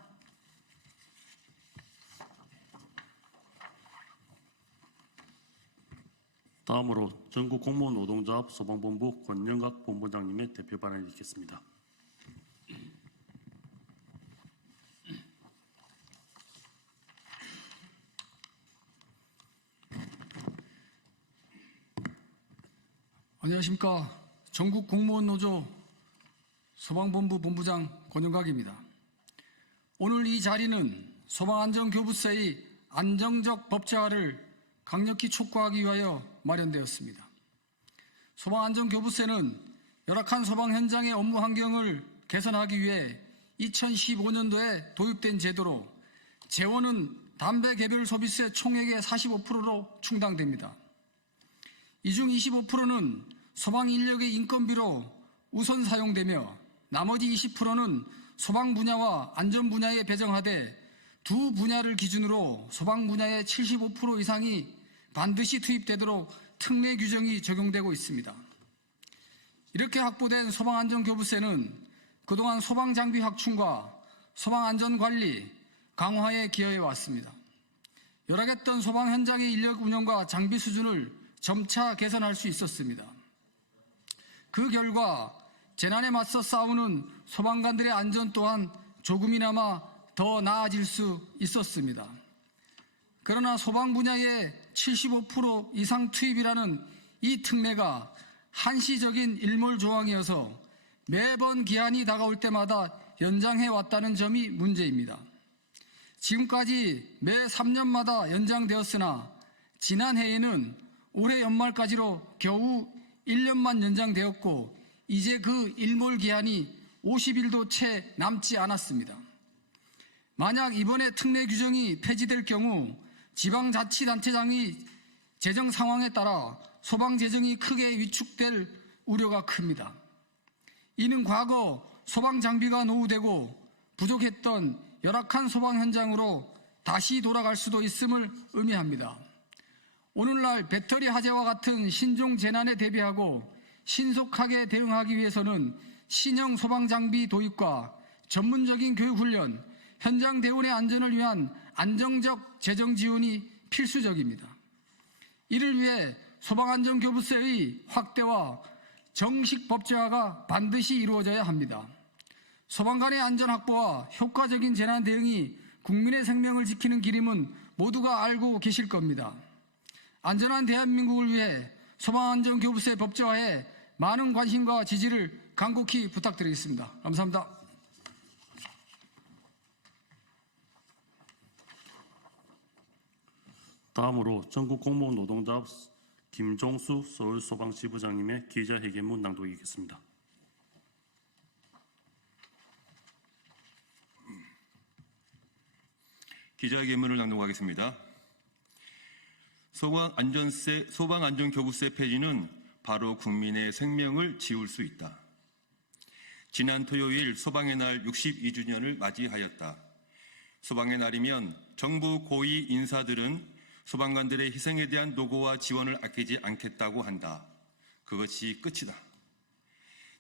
다음으로 전국 공무원 노동조합 소방본부 권영각 본부장님의 대표 발언을 읽겠습니다. 안녕하십니까. 전국 공무원 노조 소방본부 본부장 권영각입니다. 오늘 이 자리는 소방안전교부세의 안정적 법제화를 강력히 촉구하기 위하여 마련되었습니다. 소방안전교부세는 열악한 소방 현장의 업무 환경을 개선하기 위해 2015년도에 도입된 제도로 재원은 담배 개별 소비세 총액의 45%로 충당됩니다. 이 중 25%는 소방 인력의 인건비로 우선 사용되며 나머지 20%는 소방 분야와 안전 분야에 배정하되 두 분야를 기준으로 소방 분야의 75% 이상이 반드시 투입되도록 특례 규정이 적용되고 있습니다. 이렇게 확보된 소방안전교부세는 그동안 소방장비 확충과 소방안전관리 강화에 기여해 왔습니다. 열악했던 소방 현장의 인력 운영과 장비 수준을 점차 개선할 수 있었습니다. 그 결과 재난에 맞서 싸우는 소방관들의 안전 또한 조금이나마 더 나아질 수 있었습니다. 그러나 소방 분야의 75% 이상 투입이라는 이 특례가 한시적인 일몰 조항이어서 매번 기한이 다가올 때마다 연장해 왔다는 점이 문제입니다. 지금까지 매 3년마다 연장되었으나 지난해에는 올해 연말까지로 겨우 1년만 연장되었고 이제 그 일몰 기한이 50일도 채 남지 않았습니다. 만약 이번에 특례 규정이 폐지될 경우 지방자치단체장의 재정 상황에 따라 소방 재정이 크게 위축될 우려가 큽니다. 이는 과거 소방 장비가 노후되고 부족했던 열악한 소방 현장으로 다시 돌아갈 수도 있음을 의미합니다. 오늘날 배터리 화재와 같은 신종 재난에 대비하고 신속하게 대응하기 위해서는 신형 소방 장비 도입과 전문적인 교육 훈련, 현장 대원의 안전을 위한 안정적 재정 지원이 필수적입니다. 이를 위해 소방안전교부세의 확대와 정식 법제화가 반드시 이루어져야 합니다. 소방관의 안전 확보와 효과적인 재난 대응이 국민의 생명을 지키는 길임은 모두가 알고 계실 겁니다. 안전한 대한민국을 위해 소방안전교부세 법제화에 많은 관심과 지지를 간곡히 부탁드리겠습니다. 감사합니다. 다음으로 전국 공무원 노동조합 김종수 서울소방지부장님의 기자회견문 낭독이겠습니다. 기자회견문을 낭독하겠습니다. 소방안전교부세 폐지는 바로 국민의 생명을 지울 수 있다. 지난 토요일 소방의 날 62주년을 맞이하였다. 소방의 날이면 정부 고위 인사들은 소방관들의 희생에 대한 노고와 지원을 아끼지 않겠다고 한다. 그것이 끝이다.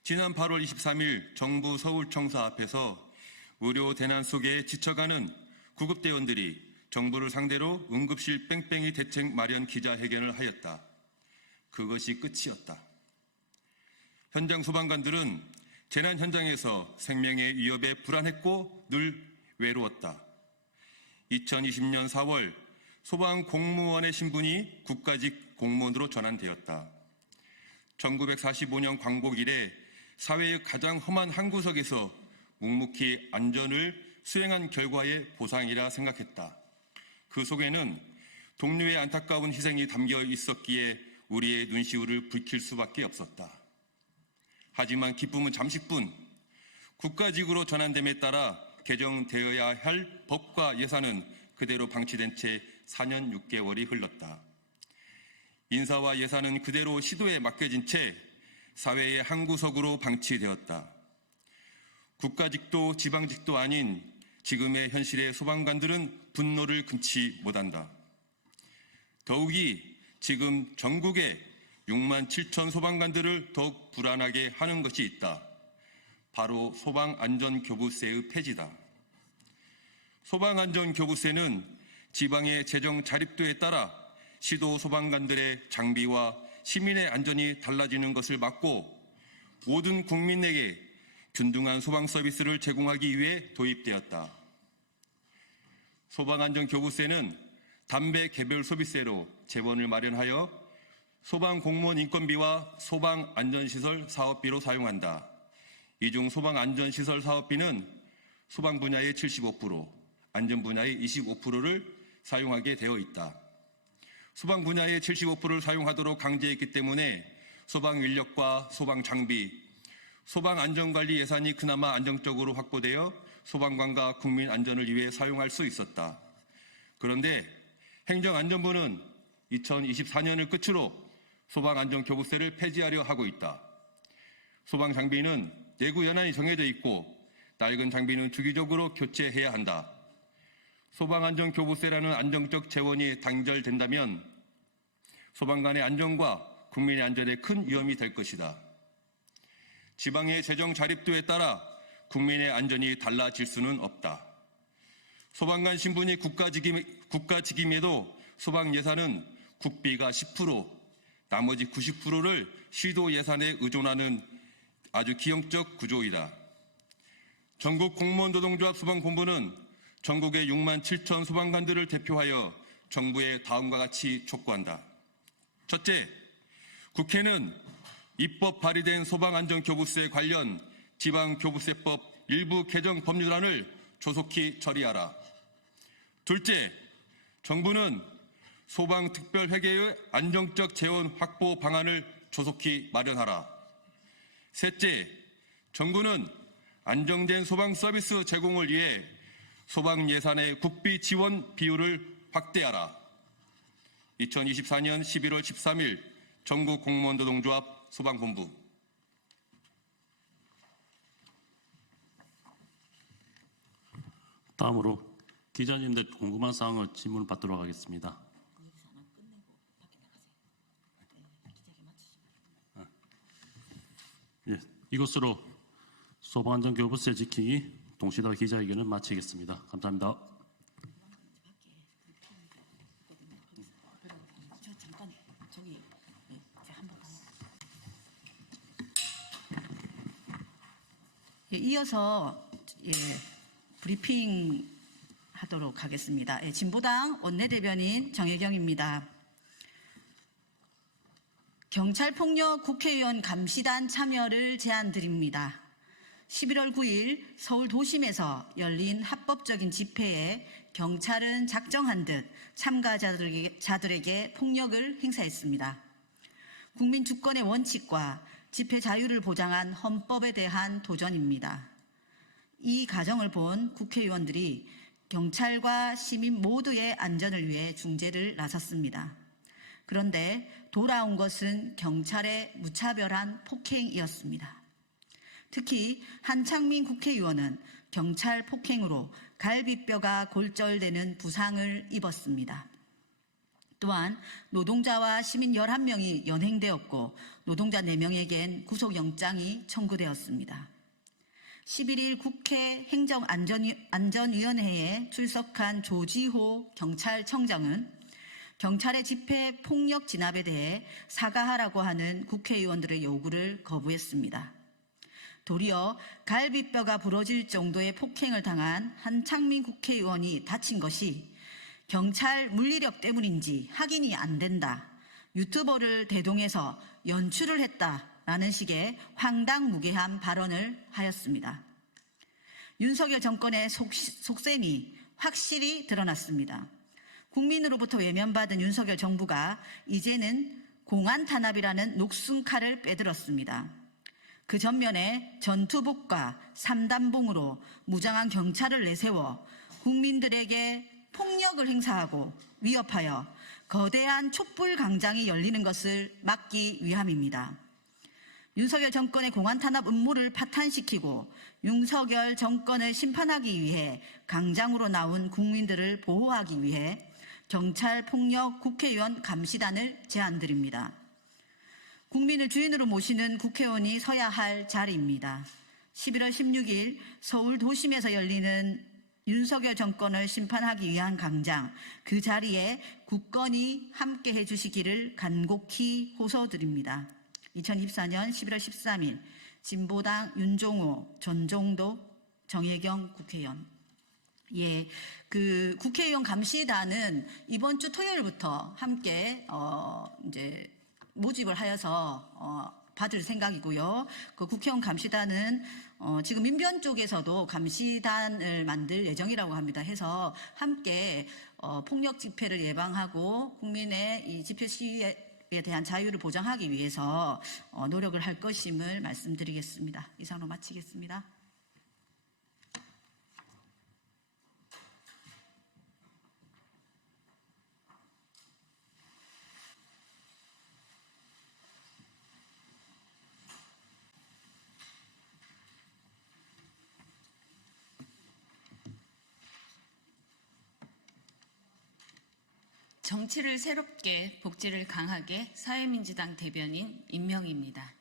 지난 8월 23일 정부 서울청사 앞에서 의료 대난 속에 지쳐가는 구급대원들이 정부를 상대로 응급실 뺑뺑이 대책 마련 기자회견을 하였다. 그것이 끝이었다. 현장 소방관들은 재난 현장에서 생명의 위협에 불안했고 늘 외로웠다. 2020년 4월 소방 공무원의 신분이 국가직 공무원으로 전환되었다. 1945년 광복 이래 사회의 가장 험한 한 구석에서 묵묵히 안전을 수행한 결과의 보상이라 생각했다. 그 속에는 동료의 안타까운 희생이 담겨 있었기에 우리의 눈시울을 붉힐 수밖에 없었다. 하지만 기쁨은 잠시뿐. 국가직으로 전환됨에 따라 개정되어야 할 법과 예산은 그대로 방치된 채 4년 6개월이 흘렀다. 인사와 예산은 그대로 시도에 맡겨진 채 사회의 한 구석으로 방치되었다. 국가직도 지방직도 아닌 지금의 현실의 소방관들은 분노를 금치 못한다. 더욱이 지금 전국에 6만 7천 소방관들을 더욱 불안하게 하는 것이 있다. 바로 소방안전교부세의 폐지다. 소방안전교부세는 지방의 재정 자립도에 따라 시도 소방관들의 장비와 시민의 안전이 달라지는 것을 막고 모든 국민에게 균등한 소방 서비스를 제공하기 위해 도입되었다. 소방안전교부세는 담배 개별 소비세로 재원을 마련하여 소방공무원 인건비와 소방안전시설 사업비로 사용한다. 이 중 소방안전시설 사업비는 소방 분야의 75%, 안전 분야의 25%를 사용하게 되어 있다. 소방 분야의 75%를 사용하도록 강제했기 때문에 소방 인력과 소방 장비, 소방 안전관리 예산이 그나마 안정적으로 확보되어 소방관과 국민 안전을 위해 사용할 수 있었다. 그런데 행정안전부는 2024년을 끝으로 소방안전교부세를 폐지하려 하고 있다. 소방장비는 내구 연한이 정해져 있고 낡은 장비는 주기적으로 교체해야 한다. 소방안전교부세라는 안정적 재원이 단절된다면 소방관의 안전과 국민의 안전에 큰 위험이 될 것이다. 지방의 재정 자립도에 따라 국민의 안전이 달라질 수는 없다. 소방관 신분이 국가직임에도 소방 예산은 국비가 10%, 나머지 90%를 시도 예산에 의존하는 아주 기형적 구조이다. 전국 공무원 노동조합 소방본부는 전국의 6만 7천 소방관들을 대표하여 정부에 다음과 같이 촉구한다. 첫째, 국회는 입법 발의된 소방안전교부세 관련 지방교부세법 일부 개정 법률안을 조속히 처리하라. 둘째, 정부는 소방특별회계의 안정적 재원 확보 방안을 조속히 마련하라. 셋째, 정부는 안정된 소방 서비스 제공을 위해 소방 예산의 국비 지원 비율을 확대하라. 2024년 11월 13일 전국 공무원 노동조합 소방본부. 다음으로 기자님들 궁금한 사항을 질문 받도록 하겠습니다. 예, 이것으로 소방안전교부세 지키기 동시다 기자회견을 마치겠습니다. 감사합니다. 이어서 브리핑 하도록 하겠습니다. 진보당 원내대변인 정혜경입니다. 경찰폭력 국회의원 감시단 참여를 제안드립니다. 11월 9일 서울 도심에서 열린 합법적인 집회에 경찰은 작정한 듯 참가자들에게 폭력을 행사했습니다. 국민 주권의 원칙과 집회 자유를 보장한 헌법에 대한 도전입니다. 이 과정을 본 국회의원들이 경찰과 시민 모두의 안전을 위해 중재를 나섰습니다. 그런데 돌아온 것은 경찰의 무차별한 폭행이었습니다. 특히 한창민 국회의원은 경찰 폭행으로 갈비뼈가 골절되는 부상을 입었습니다. 또한 노동자와 시민 11명이 연행되었고 노동자 4명에겐 구속영장이 청구되었습니다. 11일 국회 행정안전위원회에 출석한 조지호 경찰청장은 경찰의 집회 폭력 진압에 대해 사과하라고 하는 국회의원들의 요구를 거부했습니다. 도리어 갈비뼈가 부러질 정도의 폭행을 당한 한창민 국회의원이 다친 것이 경찰 물리력 때문인지 확인이 안 된다. 유튜버를 대동해서 연출을 했다라는 식의 황당무계한 발언을 하였습니다. 윤석열 정권의 속셈이 확실히 드러났습니다. 국민으로부터 외면받은 윤석열 정부가 이제는 공안 탄압이라는 녹슨칼을 빼들었습니다. 그 전면에 전투복과 삼단봉으로 무장한 경찰을 내세워 국민들에게 폭력을 행사하고 위협하여 거대한 촛불 광장이 열리는 것을 막기 위함입니다. 윤석열 정권의 공안 탄압 음모를 파탄시키고 윤석열 정권을 심판하기 위해 광장으로 나온 국민들을 보호하기 위해 경찰 폭력 국회의원 감시단을 제안드립니다. 국민을 주인으로 모시는 국회의원이 서야 할 자리입니다. 11월 16일 서울 도심에서 열리는 윤석열 정권을 심판하기 위한 광장, 그 자리에 굳건히 함께 해주시기를 간곡히 호소드립니다. 2024년 11월 13일 진보당 윤종호, 전종덕, 정혜경 국회의원. 예, 그 국회의원 감시단은 이번 주 토요일부터 함께 이제 모집을 하여서 받을 생각이고요. 그 국회의원 감시단은 지금 민변 쪽에서도 감시단을 만들 예정이라고 합니다. 해서 함께 폭력 집회를 예방하고 국민의 이 집회 시위에 대한 자유를 보장하기 위해서 노력을 할 것임을 말씀드리겠습니다. 이상으로 마치겠습니다. 정치를 새롭게 복지를 강하게 사회민주당 대변인 임명입니다.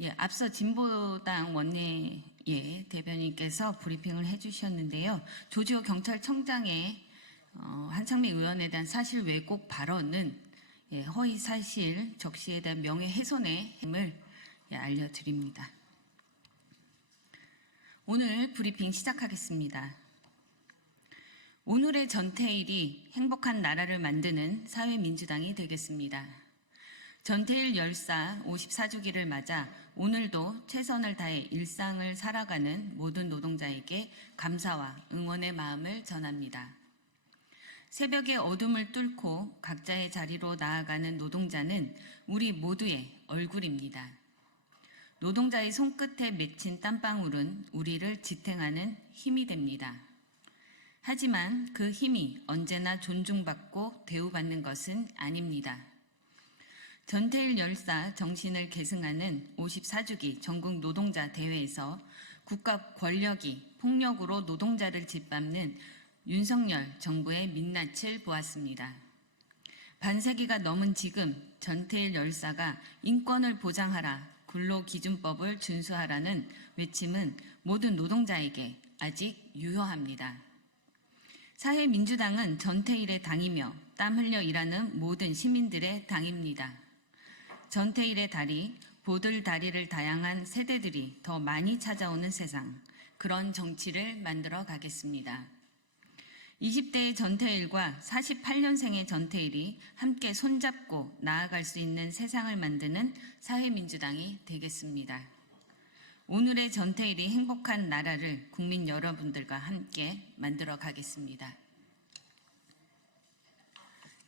예, 앞서 진보당 원내의 대변인께서 브리핑을 해주셨는데요. 조지호 경찰청장의 한창민 의원에 대한 사실 왜곡 발언은 허위 사실 적시에 대한 명예훼손의 힘을 알려드립니다. 오늘 브리핑 시작하겠습니다. 오늘의 전태일이 행복한 나라를 만드는 사회민주당이 되겠습니다. 전태일 열사 54주기를 맞아 오늘도 최선을 다해 일상을 살아가는 모든 노동자에게 감사와 응원의 마음을 전합니다. 새벽의 어둠을 뚫고 각자의 자리로 나아가는 노동자는 우리 모두의 얼굴입니다. 노동자의 손끝에 맺힌 땀방울은 우리를 지탱하는 힘이 됩니다. 하지만 그 힘이 언제나 존중받고 대우받는 것은 아닙니다. 전태일 열사 정신을 계승하는 54주기 전국 노동자 대회에서 국가 권력이 폭력으로 노동자를 짓밟는 윤석열 정부의 민낯을 보았습니다. 반세기가 넘은 지금 전태일 열사가 인권을 보장하라, 근로기준법을 준수하라는 외침은 모든 노동자에게 아직 유효합니다. 사회민주당은 전태일의 당이며 땀 흘려 일하는 모든 시민들의 당입니다. 전태일의 다리, 보들다리를 다양한 세대들이 더 많이 찾아오는 세상, 그런 정치를 만들어 가겠습니다. 20대의 전태일과 48년생의 전태일이 함께 손잡고 나아갈 수 있는 세상을 만드는 사회민주당이 되겠습니다. 오늘의 전태일이 행복한 나라를 국민 여러분들과 함께 만들어 가겠습니다.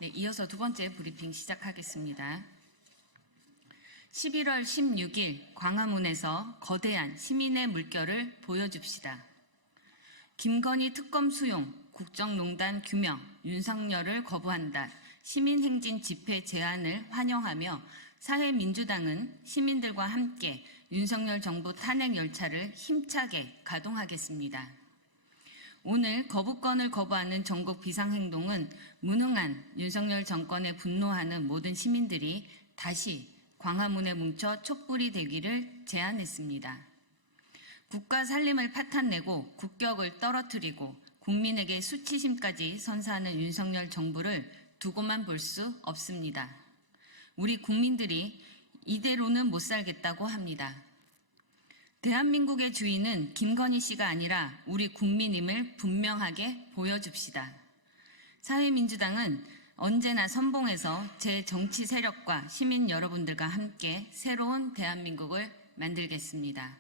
네, 이어서 두 번째 브리핑 시작하겠습니다. 11월 16일 광화문에서 거대한 시민의 물결을 보여줍시다. 김건희 특검 수용, 국정농단 규명, 윤석열을 거부한다. 시민행진 집회 제안을 환영하며 사회민주당은 시민들과 함께 윤석열 정부 탄핵 열차를 힘차게 가동하겠습니다. 오늘 거부권을 거부하는 전국 비상행동은 무능한 윤석열 정권에 분노하는 모든 시민들이 다시 광화문에 뭉쳐 촛불이 되기를 제안했습니다. 국가 살림을 파탄내고 국격을 떨어뜨리고 국민에게 수치심까지 선사하는 윤석열 정부를 두고만 볼 수 없습니다. 우리 국민들이 이대로는 못 살겠다고 합니다. 대한민국의 주인은 김건희 씨가 아니라 우리 국민임을 분명하게 보여줍시다. 사회민주당은 언제나 선봉해서 제 정치 세력과 시민 여러분들과 함께 새로운 대한민국을 만들겠습니다.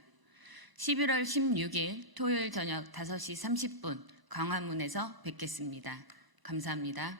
11월 16일 토요일 저녁 5시 30분 광화문에서 뵙겠습니다. 감사합니다.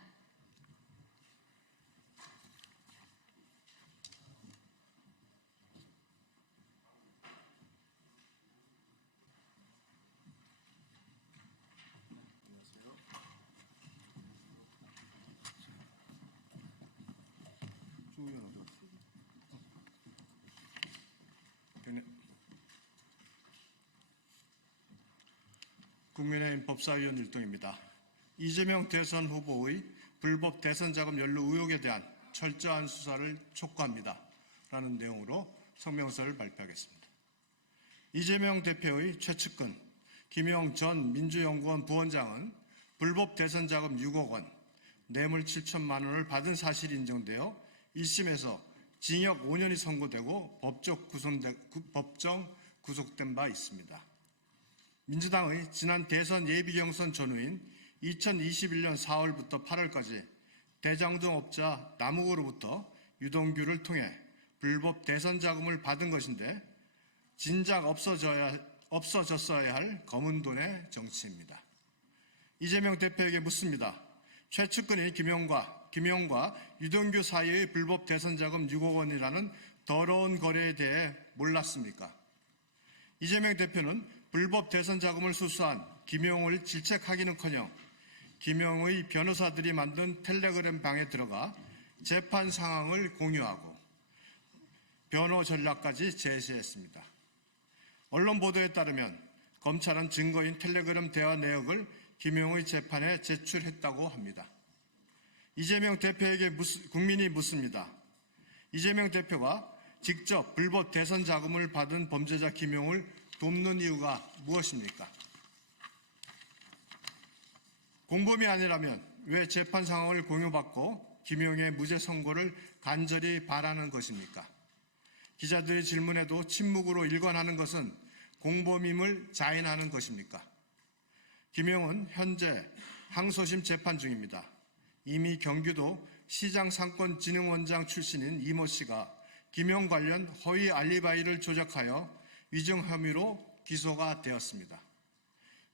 국민의힘 법사위원 일동입니다. 이재명 대선 후보의 불법 대선 자금 연루 의혹에 대한 철저한 수사를 촉구합니다. 라는 내용으로 성명서를 발표하겠습니다. 이재명 대표의 최측근 김용 전 민주연구원 부원장은 불법 대선 자금 6억 원, 뇌물 7천만 원을 받은 사실이 인정되어 1심에서 징역 5년이 선고되고 법정 구속된 바 있습니다. 민주당의 지난 대선 예비경선 전후인 2021년 4월부터 8월까지 대장동업자 남욱으로부터 유동규를 통해 불법 대선 자금을 받은 것인데 진작 없어졌어야 할 검은 돈의 정치입니다. 이재명 대표에게 묻습니다. 최측근인 김용과 유동규 사이의 불법 대선 자금 6억 원이라는 더러운 거래에 대해 몰랐습니까? 이재명 대표는 불법 대선 자금을 수수한 김용을 질책하기는커녕 김용의 변호사들이 만든 텔레그램 방에 들어가 재판 상황을 공유하고 변호 전략까지 제시했습니다. 언론 보도에 따르면 검찰은 증거인 텔레그램 대화 내역을 김용의 재판에 제출했다고 합니다. 이재명 대표에게 국민이 묻습니다. 이재명 대표가 직접 불법 대선 자금을 받은 범죄자 김용을 돕는 이유가 무엇입니까? 공범이 아니라면 왜 재판 상황을 공유받고 김용의 무죄 선고를 간절히 바라는 것입니까? 기자들의 질문에도 침묵으로 일관하는 것은 공범임을 자인하는 것입니까? 김용은 현재 항소심 재판 중입니다. 이미 경기도 시장상권진흥원장 출신인 이모 씨가 김용 관련 허위 알리바이를 조작하여 위증 혐의로 기소가 되었습니다.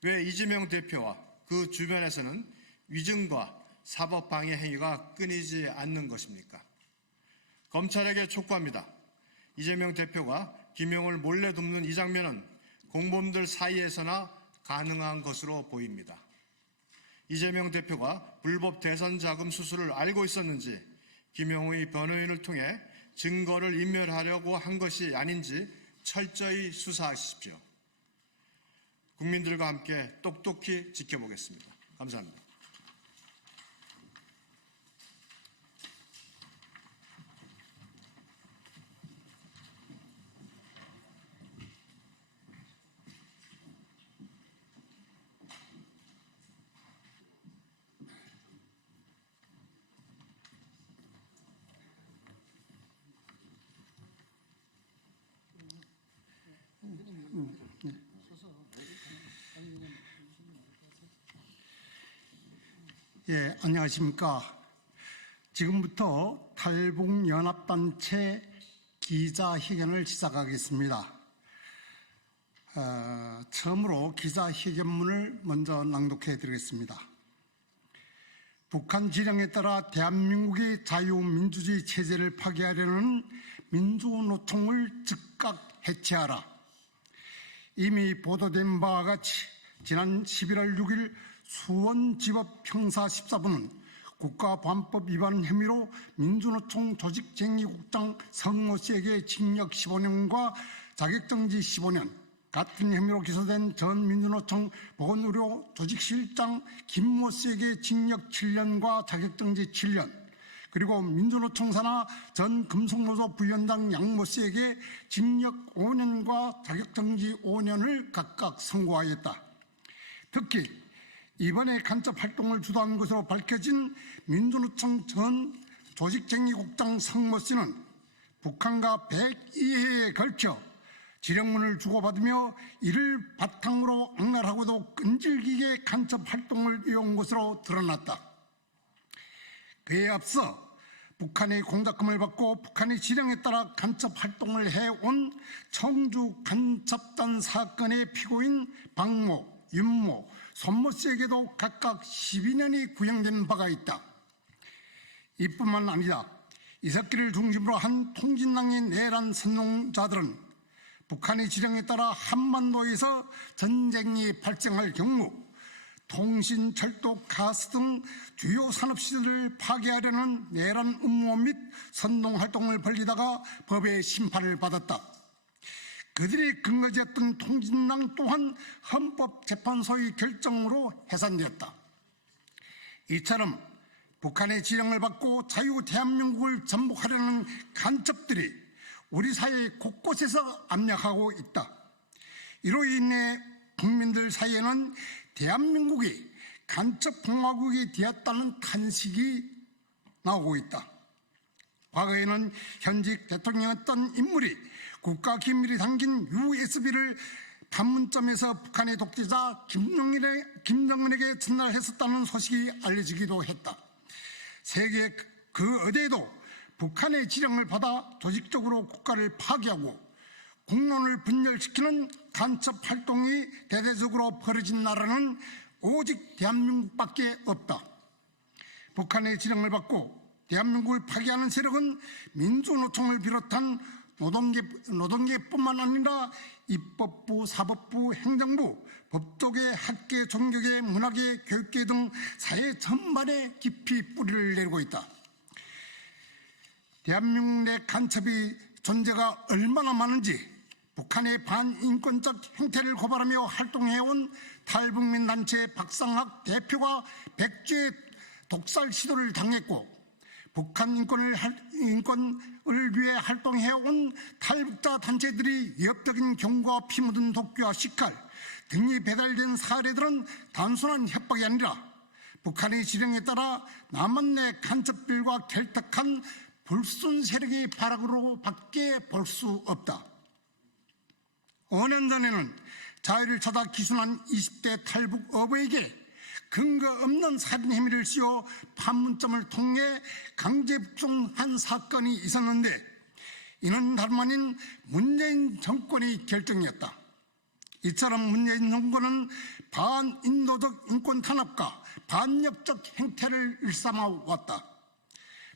왜 이재명 대표와 그 주변에서는 위증과 사법방해 행위가 끊이지 않는 것입니까? 검찰에게 촉구합니다. 이재명 대표가 김용을 몰래 돕는 이 장면은 공범들 사이에서나 가능한 것으로 보입니다. 이재명 대표가 불법 대선 자금 수수를 알고 있었는지 김용의 변호인을 통해 증거를 인멸하려고 한 것이 아닌지 철저히 수사하십시오. 국민들과 함께 똑똑히 지켜보겠습니다. 감사합니다. 예, 안녕하십니까. 지금부터 탈북연합단체 기자회견을 시작하겠습니다. 처음으로 기자회견문을 먼저 낭독해 드리겠습니다. 북한 지령에 따라 대한민국의 자유민주주의 체제를 파괴하려는 민주노총을 즉각 해체하라. 이미 보도된 바와 같이 지난 11월 6일 수원지법 형사 14부는 국가보안법 위반 혐의로 민주노총 조직쟁의국장 성모 씨에게 징역 15년과 자격정지 15년, 같은 혐의로 기소된 전 민주노총 보건의료 조직실장 김모 씨에게 징역 7년과 자격정지 7년, 그리고 민주노총 산하 전 금속노조 부위원장 양모 씨에게 징역 5년과 자격정지 5년을 각각 선고하였다. 특히 이번에 간첩 활동을 주도한 것으로 밝혀진 민주노총 전 조직쟁의국장 성모 씨는 북한과 102회에 걸쳐 지령문을 주고받으며 이를 바탕으로 악랄하고도 끈질기게 간첩 활동을 이어온 것으로 드러났다. 그에 앞서 북한의 공작금을 받고 북한의 지령에 따라 간첩 활동을 해온 청주 간첩단 사건의 피고인 박모, 윤모, 손모 씨에게도 각각 12년이 구형된 바가 있다. 이뿐만 아니라 이 새끼를 중심으로 한 통진당의 내란 선동자들은 북한의 지령에 따라 한반도에서 전쟁이 발생할 경우 통신, 철도, 가스 등 주요 산업시설을 파괴하려는 내란 음모 및 선동활동을 벌이다가 법의 심판을 받았다. 그들이 근거지였던 통진당 또한 헌법재판소의 결정으로 해산되었다. 이처럼 북한의 지령을 받고 자유 대한민국을 전복하려는 간첩들이 우리 사회 곳곳에서 압력하고 있다. 이로 인해 국민들 사이에는 대한민국이 간첩공화국이 되었다는 탄식이 나오고 있다. 과거에는 현직 대통령이었던 인물이 국가기밀이 담긴 USB를 판문점에서 북한의 독재자 김정은에게 전달했었다는 소식이 알려지기도 했다. 세계 그 어디에도 북한의 지령을 받아 조직적으로 국가를 파괴하고 국론을 분열시키는 간첩 활동이 대대적으로 벌어진 나라는 오직 대한민국밖에 없다. 북한의 지령을 받고 대한민국을 파괴하는 세력은 민주노총을 비롯한 노동계뿐만 아니라 입법부, 사법부, 행정부, 법조계, 학계, 종교계, 문화계, 교육계 등 사회 전반에 깊이 뿌리를 내리고 있다. 대한민국 내 간첩이 존재가 얼마나 많은지 북한의 반인권적 행태를 고발하며 활동해온 탈북민 단체 박상학 대표가 백주의 독살 시도를 당했고, 북한 인권을 위해 활동해온 탈북자 단체들이 위협적인 경고와 피 묻은 도끼와 식칼 등이 배달된 사례들은 단순한 협박이 아니라 북한의 지령에 따라 남한 내 간첩들과 결탁한 불순 세력의 발악으로 밖에 볼 수 없다. 5년 전에는 자유를 찾아 기순한 20대 탈북 어부에게 근거 없는 살인 혐의를 씌워 판문점을 통해 강제 북송한 사건이 있었는데, 이는 다름 아닌 문재인 정권의 결정이었다. 이처럼 문재인 정권은 반인도적 인권 탄압과 반역적 행태를 일삼아 왔다.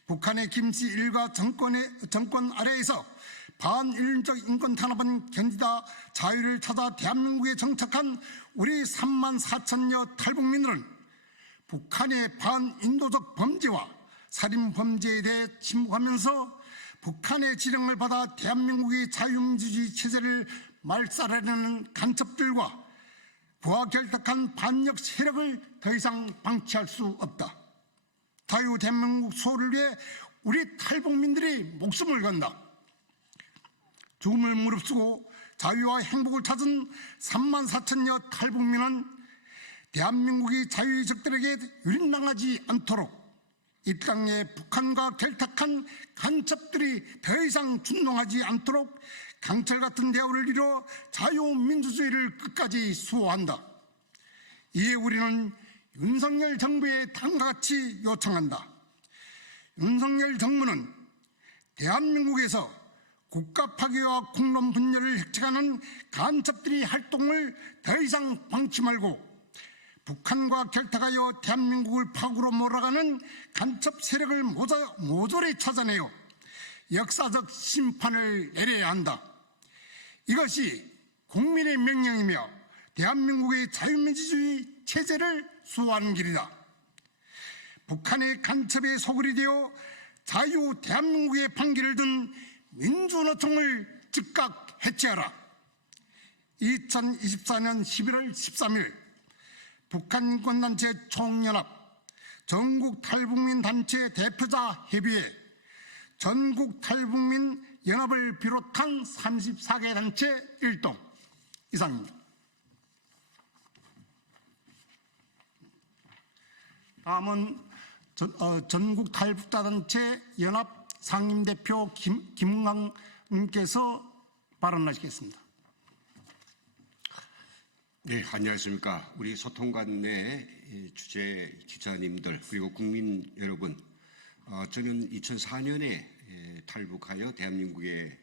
북한의 김씨 일가 정권 아래에서 반인륜적 인권 탄압은 견디다 자유를 찾아 대한민국에 정착한 우리 3만 4천여 탈북민들은 북한의 반인도적 범죄와 살인 범죄에 대해 침묵하면서 북한의 지령을 받아 대한민국의 자유민주주의 체제를 말살하려는 간첩들과 그와 결탁한 반역 세력을 더 이상 방치할 수 없다. 자유 대한민국 수호를 위해 우리 탈북민들이 목숨을 건다. 죽음을 무릅쓰고 자유와 행복을 찾은 3만 4천여 탈북민은 대한민국이 자유의 적들에게 유린당하지 않도록 이 땅에 북한과 결탁한 간첩들이 더 이상 준동하지 않도록 강철 같은 대우를 이뤄 자유민주주의를 끝까지 수호한다. 이에 우리는 윤석열 정부에 다음과 같이 요청한다. 윤석열 정부는 대한민국에서 국가 파괴와 국론 분열을 획책하는 간첩들의 활동을 더 이상 방치 말고 북한과 결탁하여 대한민국을 파국으로 몰아가는 간첩 세력을 모조리 찾아내어 역사적 심판을 내려야 한다. 이것이 국민의 명령이며 대한민국의 자유민주주의 체제를 수호하는 길이다. 북한의 간첩에 소굴이 되어 자유 대한민국의 반기를 든 민주노총을 즉각 해체하라. 2024년 11월 13일 북한 인권단체 총연합 전국 탈북민 단체 대표자 협의회 전국 탈북민 연합을 비롯한 34개 단체 일동 이상입니다. 다음은 전국 탈북자단체 연합 상임대표 김웅강님께서 발언하시겠습니다. 네, 안녕하십니까. 우리 소통관 내 주재 기자님들 그리고 국민 여러분, 저는 2004년에 탈북하여 대한민국의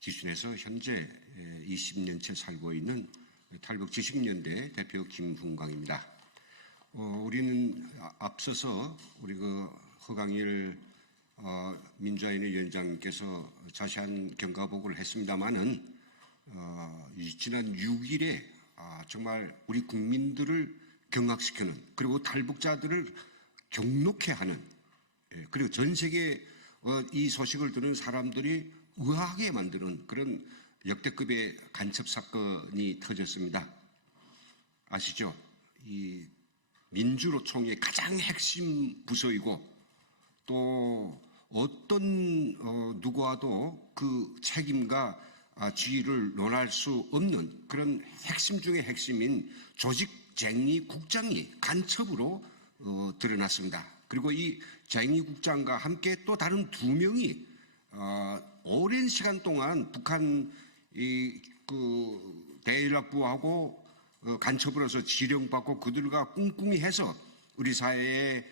기준에서 현재 20년째 살고 있는 탈북 70년대 대표 김훈광입니다. 우리는 앞서서 우리 허강일 민주화인의 위원장님께서 자세한 경과보고를 했습니다마는 지난 6일에 정말 우리 국민들을 경악시키는 그리고 탈북자들을 경록해 하는 그리고 전 세계 이 소식을 들은 사람들이 의아하게 만드는 그런 역대급의 간첩 사건이 터졌습니다. 아시죠? 이 민주노총의 가장 핵심 부서이고 또 어떤 누구와도 그 책임과 지위를 논할 수 없는 그런 핵심 중의 핵심인 조직쟁의 국장이 간첩으로 드러났습니다. 그리고 이 쟁의 국장과 함께 또 다른 2명이 오랜 시간 동안 북한 대연락부하고 간첩으로서 지령받고 그들과 꿍꿍이 해서 우리 사회에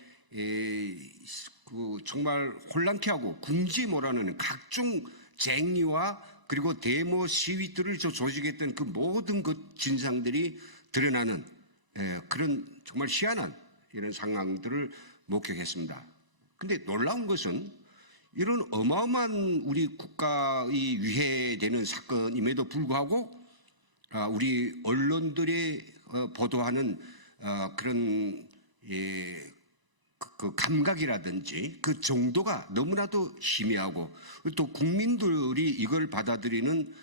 정말 혼란케 하고 궁지에 몰아넣는 각종 쟁의와 그리고 데모 시위들을 조직했던 그 모든 그 진상들이 드러나는 그런 정말 희한한 이런 상황들을 목격했습니다. 근데 놀라운 것은 이런 어마어마한 우리 국가의 위해되는 사건임에도 불구하고 우리 언론들이 보도하는 그런 그 감각이라든지 그 정도가 너무나도 희미하고 또 국민들이 이걸 받아들이는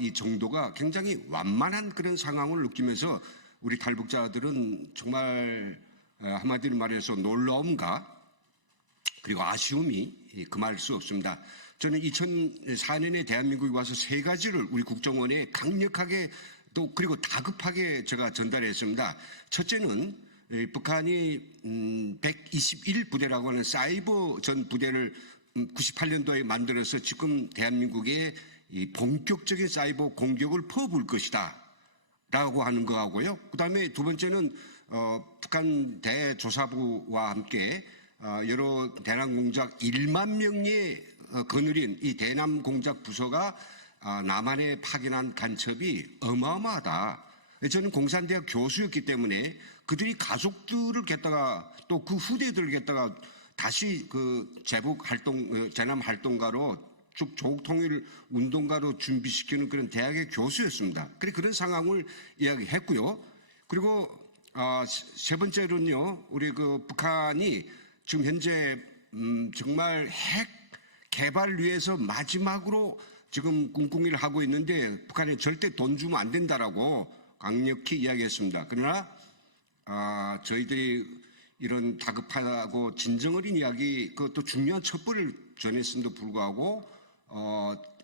이 정도가 굉장히 완만한 그런 상황을 느끼면서 우리 탈북자들은 정말 한마디로 말해서 놀라움과 그리고 아쉬움이 금할 수 없습니다. 저는 2004년에 대한민국에 와서 3가지를 우리 국정원에 강력하게 또 그리고 다급하게 제가 전달했습니다. 첫째는 북한이 121부대라고 하는 사이버 전 부대를 98년도에 만들어서 지금 대한민국에 이 본격적인 사이버 공격을 퍼부을 것이다 라고 하는 거하고요. 그 다음에 2번째는 북한 대조사부와 함께 여러 대남 공작 1만 명의 거느린 이 대남 공작 부서가 남한에 파견한 간첩이 어마어마하다. 저는 공산대학 교수였기 때문에 그들이 가족들을 갖다가 또 그 후대들을 갖다가 다시 그 제북 활동, 대남 활동가로 쭉 조국 통일 운동가로 준비시키는 그런 대학의 교수였습니다. 그런 상황을 이야기했고요. 그리고 세 번째로는요, 우리 그 북한이 지금 현재 정말 핵 개발을 위해서 마지막으로 지금 꿍꿍이를 하고 있는데 북한에 절대 돈 주면 안 된다라고 강력히 이야기했습니다. 그러나 저희들이 이런 다급하고 진정 어린 이야기, 그것도 중요한 첩보를 전했음에도 불구하고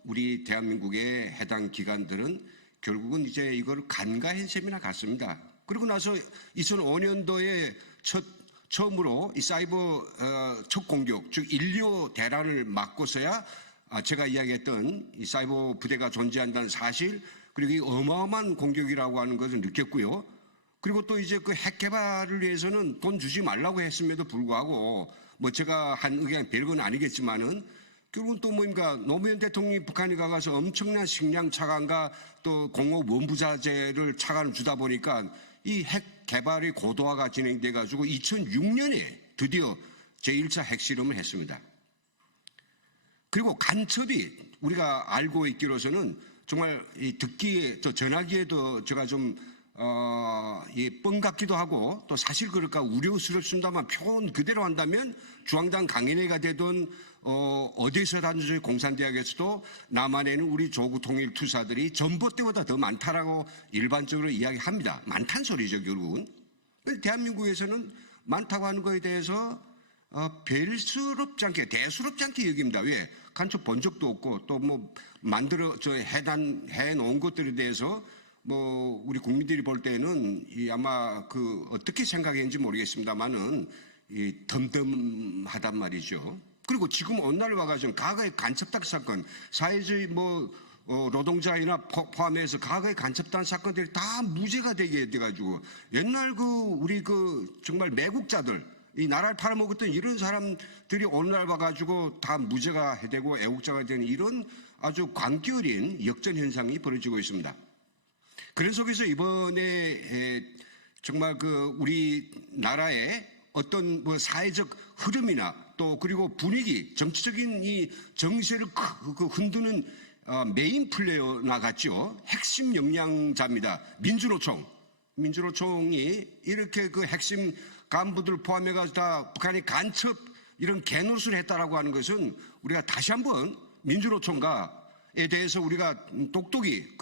우리 대한민국의 해당 기관들은 결국은 이제 이걸 간과한 셈이나 같습니다. 그리고 나서 2005년도에 처음으로 이 사이버 첫 공격, 즉 인류 대란을 막고서야 제가 이야기했던 이 사이버 부대가 존재한다는 사실, 그리고 이 어마어마한 공격이라고 하는 것을 느꼈고요. 그리고 또 이제 그 핵 개발을 위해서는 돈 주지 말라고 했음에도 불구하고 뭐 제가 한 의견 별건 아니겠지만은 결국은 또 뭡니까, 노무현 대통령이 북한에 가서 엄청난 식량 차관과 또 공업 원부자재를 차관을 주다 보니까 이 핵 개발의 고도화가 진행돼 가지고 2006년에 드디어 제1차 핵실험을 했습니다. 그리고 간첩이 우리가 알고 있기로서는 정말 듣기에 또 전하기에도 제가 좀 뻥 같기도 하고 또 사실 그럴까 우려스럽습니다만 표현 그대로 한다면 중앙당 강인회가 되던 어디서든지 공산대학에서도 남한에는 우리 조국 통일 투사들이 전봇대보다 더 많다라고 일반적으로 이야기합니다. 많단 소리죠 결국은. 대한민국에서는 많다고 하는 거에 대해서 별스럽지 않게 대수롭지 않게 여깁니다. 왜? 간첩 본 적도 없고 또 뭐 해 놓은 것들에 대해서 뭐 우리 국민들이 볼 때는 아마 그 어떻게 생각했는지 모르겠습니다만은 덤덤하단 말이죠. 그리고 지금 오늘 와가지고 과거의 간첩단 사건, 사회주의 노동자이나 포함해서 과거의 간첩단 사건들이 다 무죄가 되게 돼가지고 옛날 우리 정말 매국자들 이 나라를 팔아먹었던 이런 사람들이 오늘날 와가지고 다 무죄가 되고 애국자가 되는 이런 아주 광기어린 역전 현상이 벌어지고 있습니다. 그런 속에서 이번에 정말 우리 나라의 어떤 사회적 흐름이나 또 그리고 분위기, 정치적인 이 정세를 흔드는 메인 플레이어나 같죠. 핵심 역량자입니다. 민주노총이 이렇게 핵심 간부들 포함해가지고 다 북한이 간첩 이런 개노릇을 했다라고 하는 것은 우리가 다시 한번 민주노총가에 대해서 우리가 똑똑히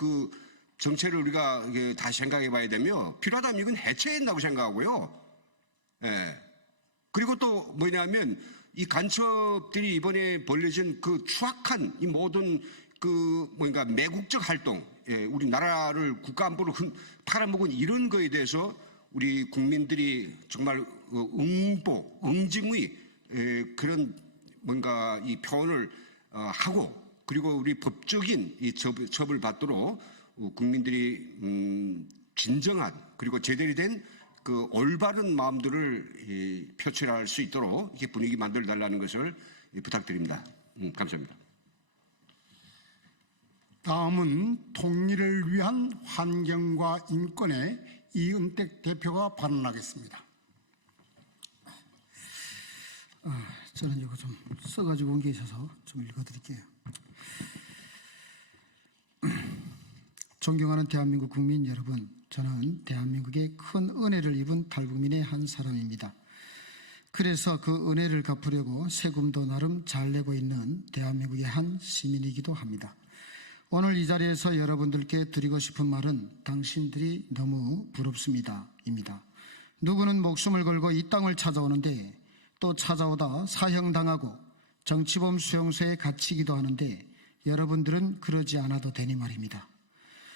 정체를 우리가 다시 생각해 봐야 되며 필요하다면 이건 해체해야 된다고 생각하고요. 예. 그리고 또 뭐냐면 이 간첩들이 이번에 벌려진 추악한 이 모든 매국적 활동, 우리 나라를 국가 안보를 팔아먹은 이런 거에 대해서 우리 국민들이 정말 응징의 그런 이 표현을 하고 그리고 우리 법적인 이 처벌을 받도록 국민들이 진정한 그리고 제대로 된 올바른 마음들을 표출할 수 있도록 이렇게 분위기 만들어 달라는 것을 부탁드립니다. 감사합니다. 다음은 통일을 위한 환경과 인권의 이은택 대표가 발언하겠습니다. 저는 이거 좀 써가지고 온 게 있어서 좀 읽어드릴게요. 존경하는 대한민국 국민 여러분, 저는 대한민국의 큰 은혜를 입은 탈북민의 한 사람입니다. 그래서 그 은혜를 갚으려고 세금도 나름 잘 내고 있는 대한민국의 한 시민이기도 합니다. 오늘 이 자리에서 여러분들께 드리고 싶은 말은 당신들이 너무 부럽습니다. 입니다. 누구는 목숨을 걸고 이 땅을 찾아오는데 또 찾아오다 사형당하고 정치범 수용소에 갇히기도 하는데 여러분들은 그러지 않아도 되니 말입니다.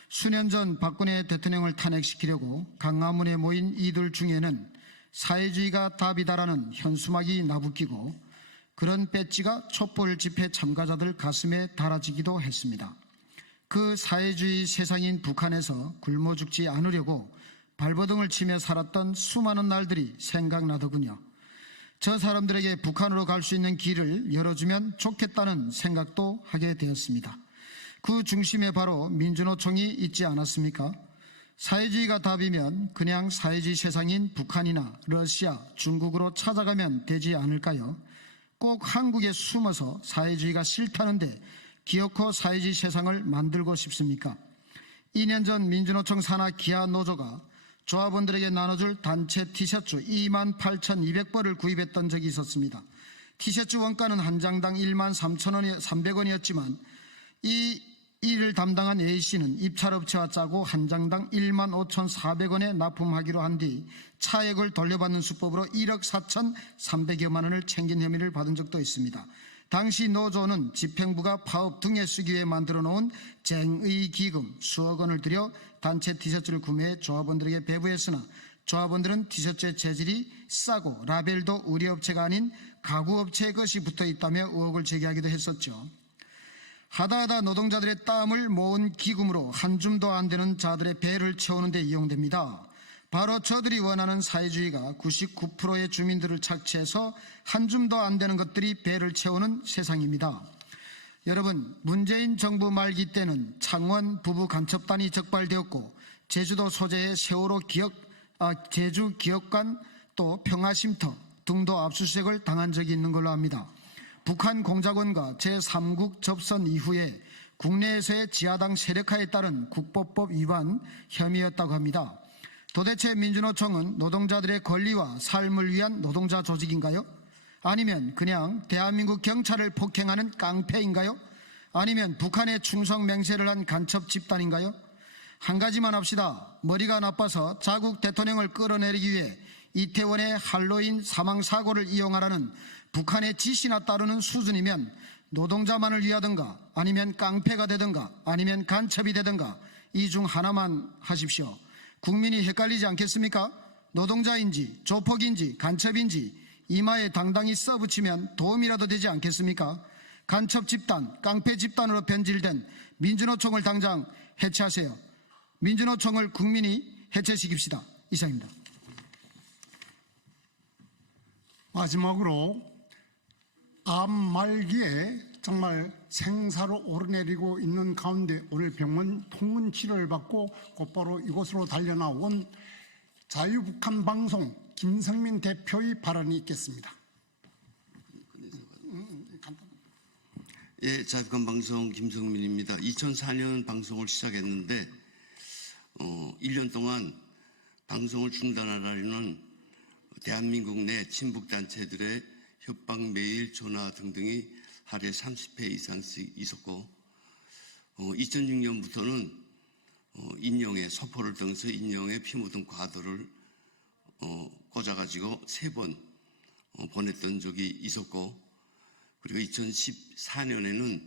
수년 전 박근혜 대통령을 탄핵시키려고 강화문에 모인 이들 중에는 사회주의가 답이다라는 현수막이 나부끼고 그런 배지가 촛불 집회 참가자들 가슴에 달아지기도 했습니다. 그 사회주의 세상인 북한에서 굶어 죽지 않으려고 발버둥을 치며 살았던 수많은 날들이 생각나더군요. 저 사람들에게 북한으로 갈 수 있는 길을 열어주면 좋겠다는 생각도 하게 되었습니다. 그 중심에 바로 민주노총이 있지 않았습니까? 사회주의가 답이면 그냥 사회주의 세상인 북한이나 러시아, 중국으로 찾아가면 되지 않을까요? 꼭 한국에 숨어서 사회주의가 싫다는데 기어코 사회주의 세상을 만들고 싶습니까? 2년 전 민주노총 산하 기아 노조가 조합원들에게 나눠줄 단체 티셔츠 28,200벌을 구입했던 적이 있었습니다. 티셔츠 원가는 한 장당 13,300원이었지만 이 일을 담당한 A씨는 입찰업체와 짜고 한 장당 15,400원에 납품하기로 한 뒤 차액을 돌려받는 수법으로 1억 4,300여만 원을 챙긴 혐의를 받은 적도 있습니다. 당시 노조는 집행부가 파업 등에 쓰기 위해 만들어 놓은 쟁의기금 수억 원을 들여 단체 티셔츠를 구매해 조합원들에게 배부했으나 조합원들은 티셔츠의 재질이 싸고 라벨도 우리 업체가 아닌 가구업체의 것이 붙어 있다며 의혹을 제기하기도 했었죠. 하다하다 노동자들의 땀을 모은 기금으로 한 줌도 안 되는 자들의 배를 채우는 데 이용됩니다. 바로 저들이 원하는 사회주의가 99%의 주민들을 착취해서 한 줌도 안 되는 것들이 배를 채우는 세상입니다. 여러분, 문재인 정부 말기 때는 창원 부부 간첩단이 적발되었고 제주도 소재의 세월호 제주 기업관 또 평화쉼터 등도 압수수색을 당한 적이 있는 걸로 압니다. 북한 공작원과 제3국 접선 이후에 국내에서의 지하당 세력화에 따른 국보법 위반 혐의였다고 합니다. 도대체 민주노총은 노동자들의 권리와 삶을 위한 노동자 조직인가요? 아니면 그냥 대한민국 경찰을 폭행하는 깡패인가요? 아니면 북한에 충성 맹세를 한 간첩 집단인가요? 한 가지만 합시다. 머리가 나빠서 자국 대통령을 끌어내리기 위해 이태원의 할로윈 사망사고를 이용하라는 북한의 지시나 따르는 수준이면 노동자만을 위하든가 아니면 깡패가 되든가 아니면 간첩이 되든가 이 중 하나만 하십시오. 국민이 헷갈리지 않겠습니까? 노동자인지 조폭인지 간첩인지 이마에 당당히 써붙이면 도움이라도 되지 않겠습니까? 간첩 집단, 깡패 집단으로 변질된 민주노총을 당장 해체하세요. 민주노총을 국민이 해체시킵시다. 이상입니다. 마지막으로 암 말기에 정말 생사로 오르내리고 있는 가운데 오늘 병원 통원 치료를 받고 곧바로 이곳으로 달려나온 자유북한 방송 김성민 대표의 발언이 있겠습니다. 예, 자유북한 방송 김성민입니다. 2004년 방송을 시작했는데 1년 동안 방송을 중단하라는 대한민국 내 친북단체들의 협박, 메일, 전화 등등이 하루에 30회 이상씩 있었고 2006년부터는 인용에 서포를 통해서 인용에 피 묻은 과도를 꽂아가지고 3번 보냈던 적이 있었고 그리고 2014년에는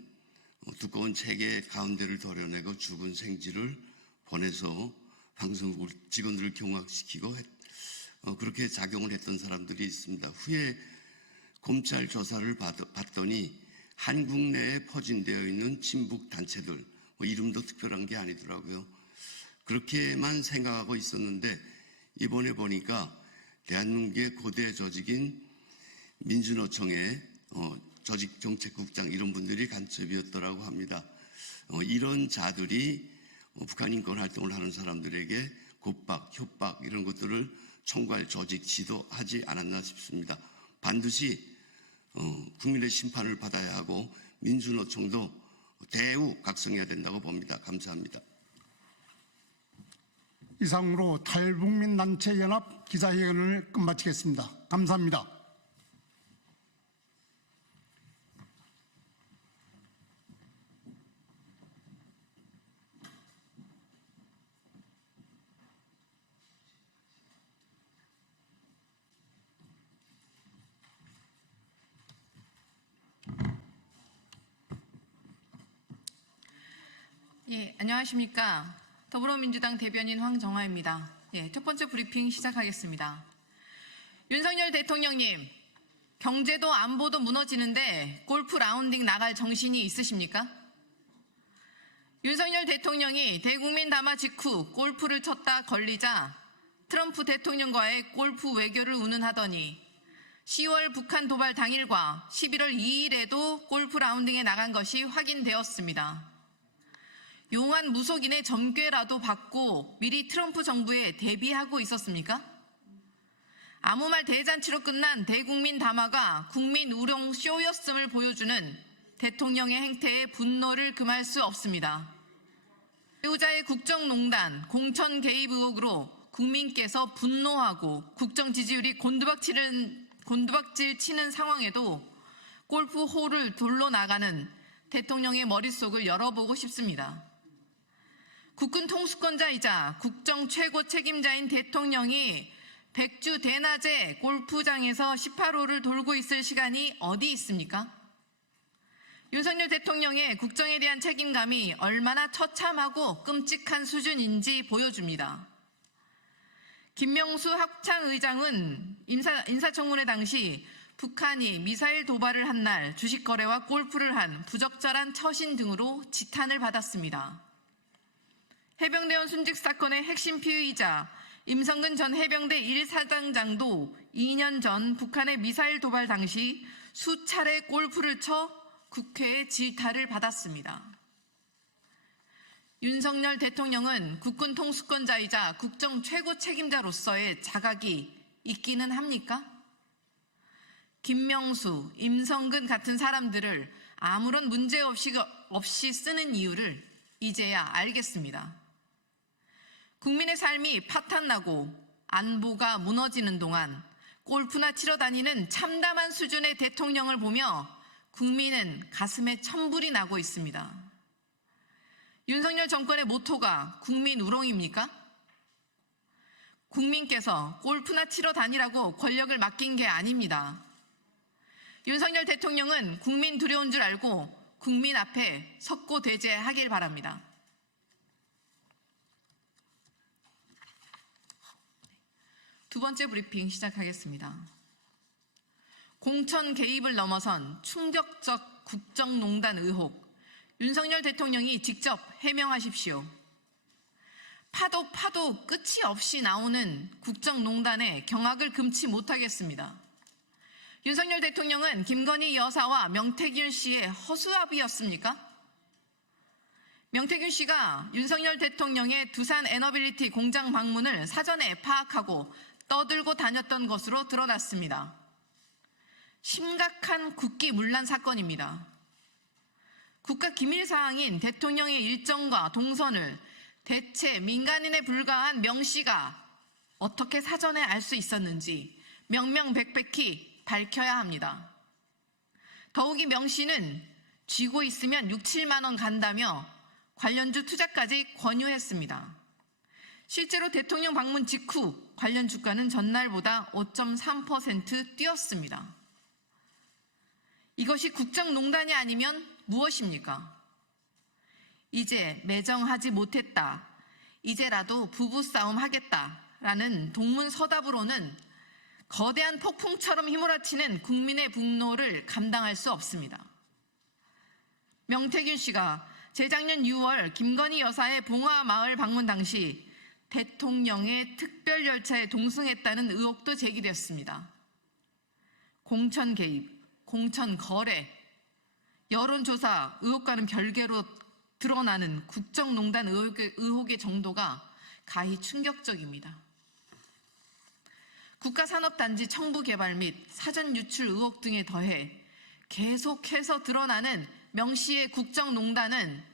두꺼운 책의 가운데를 도려내고 죽은 생지를 보내서 방송국 직원들을 경악시키고 그렇게 작용을 했던 사람들이 있습니다. 후에 검찰 조사를 받더니 한국 내에 포진되어 있는 친북 단체들, 이름도 특별한 게 아니더라고요. 그렇게만 생각하고 있었는데 이번에 보니까 대한민국의 고대 조직인 민주노총의 조직정책국장 이런 분들이 간첩이었더라고 합니다. 이런 자들이 북한 인권 활동을 하는 사람들에게 겁박, 협박 이런 것들을 총괄 조직 지도하지 않았나 싶습니다. 반드시 국민의 심판을 받아야 하고 민주노총도 대우 각성해야 된다고 봅니다. 감사합니다. 이상으로 탈북민단체연합 기자회견을 끝마치겠습니다. 감사합니다. 예, 안녕하십니까. 더불어민주당 대변인 황정화입니다. 예, 첫 번째 브리핑 시작하겠습니다. 윤석열 대통령님, 경제도 안보도 무너지는데 골프 라운딩 나갈 정신이 있으십니까? 윤석열 대통령이 대국민 담화 직후 골프를 쳤다 걸리자 트럼프 대통령과의 골프 외교를 운운하더니 10월 북한 도발 당일과 11월 2일에도 골프 라운딩에 나간 것이 확인되었습니다. 용한 무속인의 점괘라도 받고 미리 트럼프 정부에 대비하고 있었습니까? 아무 말 대잔치로 끝난 대국민 담화가 국민 우롱 쇼였음을 보여주는 대통령의 행태에 분노를 금할 수 없습니다. 배우자의 국정농단, 공천 개입 의혹으로 국민께서 분노하고 국정 지지율이 곤두박질 치는 상황에도 골프홀을 돌로 나가는 대통령의 머릿속을 열어보고 싶습니다. 국군 통수권자이자 국정 최고 책임자인 대통령이 백주 대낮에 골프장에서 18홀을 돌고 있을 시간이 어디 있습니까? 윤석열 대통령의 국정에 대한 책임감이 얼마나 처참하고 끔찍한 수준인지 보여줍니다. 김명수 합창의장은 인사청문회 당시 북한이 미사일 도발을 한 날 주식 거래와 골프를 한 부적절한 처신 등으로 지탄을 받았습니다. 해병대원 순직 사건의 핵심 피의자 임성근 전 해병대 1사단장도 2년 전 북한의 미사일 도발 당시 수차례 골프를 쳐 국회의 질타를 받았습니다. 윤석열 대통령은 국군 통수권자이자 국정 최고 책임자로서의 자각이 있기는 합니까? 김명수, 임성근 같은 사람들을 아무런 문제 없이 쓰는 이유를 이제야 알겠습니다. 국민의 삶이 파탄나고 안보가 무너지는 동안 골프나 치러 다니는 참담한 수준의 대통령을 보며 국민은 가슴에 천불이 나고 있습니다. 윤석열 정권의 모토가 국민 우롱입니까? 국민께서 골프나 치러 다니라고 권력을 맡긴 게 아닙니다. 윤석열 대통령은 국민 두려운 줄 알고 국민 앞에 석고대죄하길 바랍니다. 두 번째 브리핑 시작하겠습니다. 공천 개입을 넘어선 충격적 국정농단 의혹, 윤석열 대통령이 직접 해명하십시오. 파도 끝이 없이 나오는 국정농단에 경악을 금치 못하겠습니다. 윤석열 대통령은 김건희 여사와 명태균 씨의 허수아비였습니까? 명태균 씨가 윤석열 대통령의 두산 에너빌리티 공장 방문을 사전에 파악하고 떠들고 다녔던 것으로 드러났습니다. 심각한 국기문란 사건입니다. 국가기밀사항인 대통령의 일정과 동선을 대체 민간인에 불과한 명 씨가 어떻게 사전에 알 수 있었는지 명명백백히 밝혀야 합니다. 더욱이 명 씨는 쥐고 있으면 6, 7만 원 간다며 관련주 투자까지 권유했습니다. 실제로 대통령 방문 직후 관련 주가는 전날보다 5.3% 뛰었습니다. 이것이 국정농단이 아니면 무엇입니까? 이제 매정하지 못했다. 이제라도 부부싸움 하겠다라는 동문서답으로는 거대한 폭풍처럼 휘몰아치는 국민의 분노를 감당할 수 없습니다. 명태균 씨가 재작년 6월 김건희 여사의 봉화마을 방문 당시 대통령의 특별열차에 동승했다는 의혹도 제기됐습니다. 공천 개입, 공천 거래, 여론조사 의혹과는 별개로 드러나는 국정농단 의혹의 정도가 가히 충격적입니다. 국가산업단지 청부 개발 및 사전 유출 의혹 등에 더해 계속해서 드러나는 명 씨의 국정농단은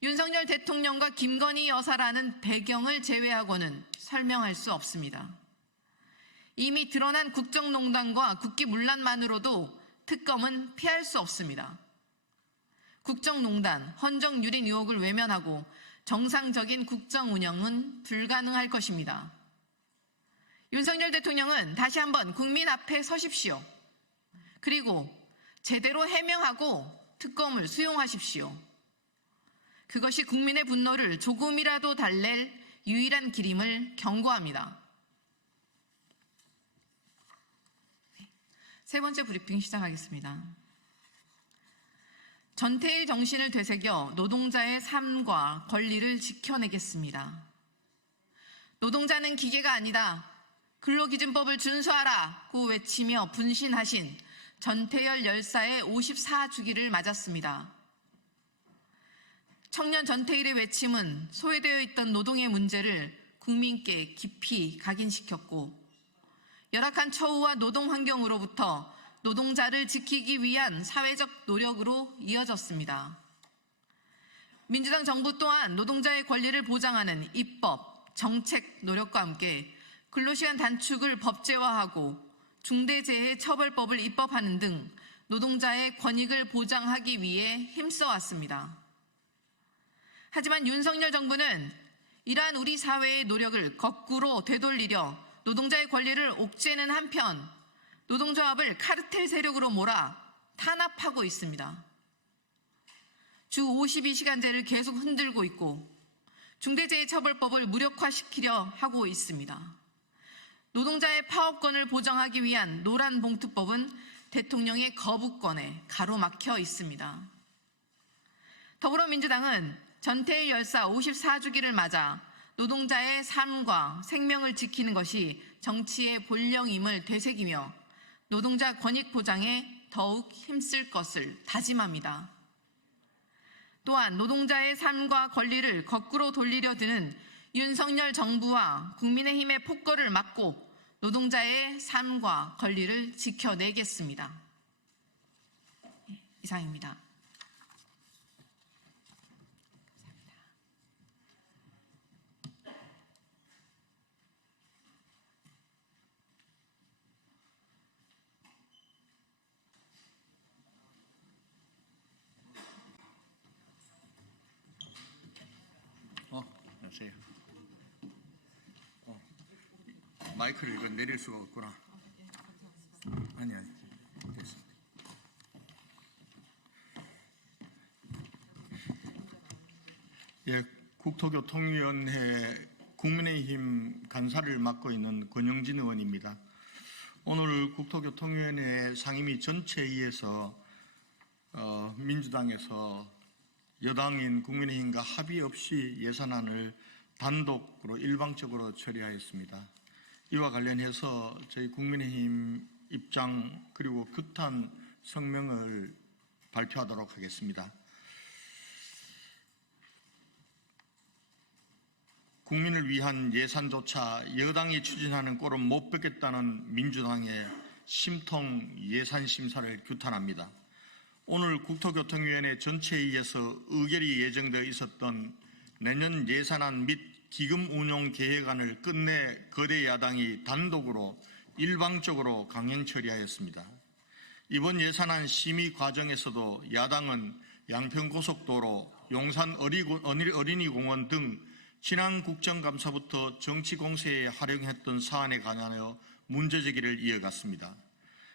윤석열 대통령과 김건희 여사라는 배경을 제외하고는 설명할 수 없습니다. 이미 드러난 국정농단과 국기문란만으로도 특검은 피할 수 없습니다. 국정농단, 헌정유린 의혹을 외면하고 정상적인 국정 운영은 불가능할 것입니다. 윤석열 대통령은 다시 한번 국민 앞에 서십시오. 그리고 제대로 해명하고 특검을 수용하십시오. 그것이 국민의 분노를 조금이라도 달랠 유일한 길임을 경고합니다. 세 번째 브리핑 시작하겠습니다. 전태일 정신을 되새겨 노동자의 삶과 권리를 지켜내겠습니다. 노동자는 기계가 아니다. 근로기준법을 준수하라고 외치며 분신하신 전태열 열사의 54주기를 맞았습니다. 청년 전태일의 외침은 소외되어 있던 노동의 문제를 국민께 깊이 각인시켰고 열악한 처우와 노동 환경으로부터 노동자를 지키기 위한 사회적 노력으로 이어졌습니다. 민주당 정부 또한 노동자의 권리를 보장하는 입법, 정책 노력과 함께 근로시간 단축을 법제화하고 중대재해처벌법을 입법하는 등 노동자의 권익을 보장하기 위해 힘써왔습니다. 하지만 윤석열 정부는 이러한 우리 사회의 노력을 거꾸로 되돌리려 노동자의 권리를 옥죄는 한편 노동조합을 카르텔 세력으로 몰아 탄압하고 있습니다. 주 52시간제를 계속 흔들고 있고 중대재해처벌법을 무력화시키려 하고 있습니다. 노동자의 파업권을 보장하기 위한 노란봉투법은 대통령의 거부권에 가로막혀 있습니다. 더불어민주당은 전태일 열사 54주기를 맞아 노동자의 삶과 생명을 지키는 것이 정치의 본령임을 되새기며 노동자 권익 보장에 더욱 힘쓸 것을 다짐합니다. 또한 노동자의 삶과 권리를 거꾸로 돌리려 드는 윤석열 정부와 국민의힘의 폭거를 막고 노동자의 삶과 권리를 지켜내겠습니다. 이상입니다. 주세요. 마이크를 이거 내릴 수가 없구나. 아니 됐습니다. 예, 국토교통위원회 국민의힘 간사를 맡고 있는 권영진 의원입니다. 오늘 국토교통위원회 상임위 전체회의에서 민주당에서 여당인 국민의힘과 합의 없이 예산안을 단독으로 일방적으로 처리하였습니다. 이와 관련해서 저희 국민의힘 입장 그리고 규탄 성명을 발표하도록 하겠습니다. 국민을 위한 예산조차 여당이 추진하는 꼴은 못 뵙겠다는 민주당의 심통 예산 심사를 규탄합니다. 오늘 국토교통위원회 전체회의에서 의결이 예정되어 있었던 내년 예산안 및 기금 운용 계획안을 끝내 거대 야당이 단독으로 일방적으로 강행 처리하였습니다. 이번 예산안 심의 과정에서도 야당은 양평고속도로, 용산 어린이공원 등 지난 국정감사부터 정치 공세에 활용했던 사안에 관하여 문제제기를 이어갔습니다.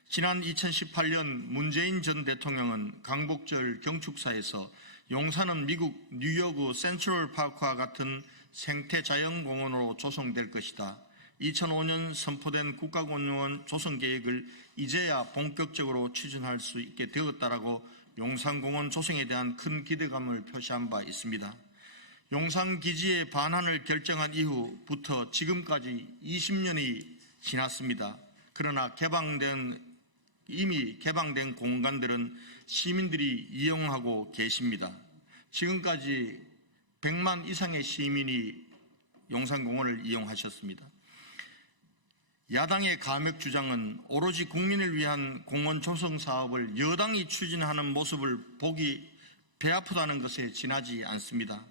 지난 2018년 문재인 전 대통령은 광복절 경축사에서 용산은 미국 뉴욕 센트럴파크와 같은 생태자연공원으로 조성될 것이다. 2005년 선포된 국가공원 조성 계획을 이제야 본격적으로 추진할 수 있게 되었다라고 용산공원 조성에 대한 큰 기대감을 표시한 바 있습니다. 용산 기지의 반환을 결정한 이후부터 지금까지 20년이 지났습니다. 그러나 이미 개방된 공간들은 시민들이 이용하고 계십니다. 지금까지 100만 이상의 시민이 용산공원을 이용하셨습니다. 야당의 감액 주장은 오로지 국민을 위한 공원 조성 사업을 여당이 추진하는 모습을 보기 배 아프다는 것에 지나지 않습니다.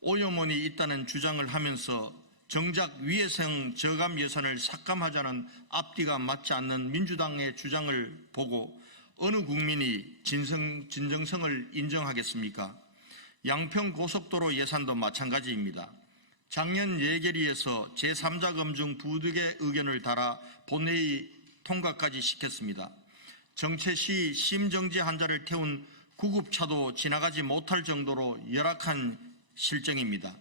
오염원이 있다는 주장을 하면서 정작 위해성 저감 예산을 삭감하자는 앞뒤가 맞지 않는 민주당의 주장을 보고 어느 국민이 진정성을 인정하겠습니까? 양평고속도로 예산도 마찬가지입니다. 작년 예결위에서 제3자 검증 부득의 의견을 달아 본회의 통과까지 시켰습니다. 정체 시 심정지 환자를 태운 구급차도 지나가지 못할 정도로 열악한 실정입니다.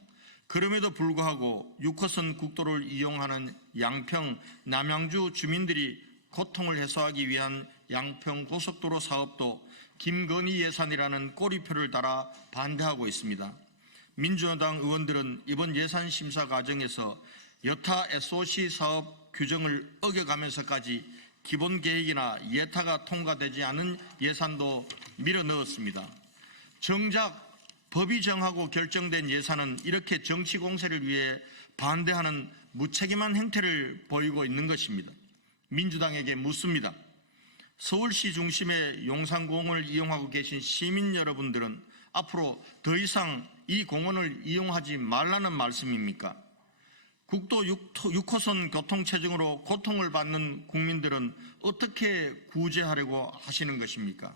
그럼에도 불구하고 6호선 국도를 이용하는 양평, 남양주 주민들이 고통을 해소하기 위한 양평고속도로 사업도 김건희 예산이라는 꼬리표를 달아 반대하고 있습니다. 민주당 의원들은 이번 예산 심사 과정에서 여타 SOC 사업 규정을 어겨가면서까지 기본 계획이나 예타가 통과되지 않은 예산도 밀어넣었습니다. 정작 법이 정하고 결정된 예산은 이렇게 정치 공세를 위해 반대하는 무책임한 행태를 보이고 있는 것입니다. 민주당에게 묻습니다. 서울시 중심의 용산공원을 이용하고 계신 시민 여러분들은 앞으로 더 이상 이 공원을 이용하지 말라는 말씀입니까? 국도 6호선 교통체증으로 고통을 받는 국민들은 어떻게 구제하려고 하시는 것입니까?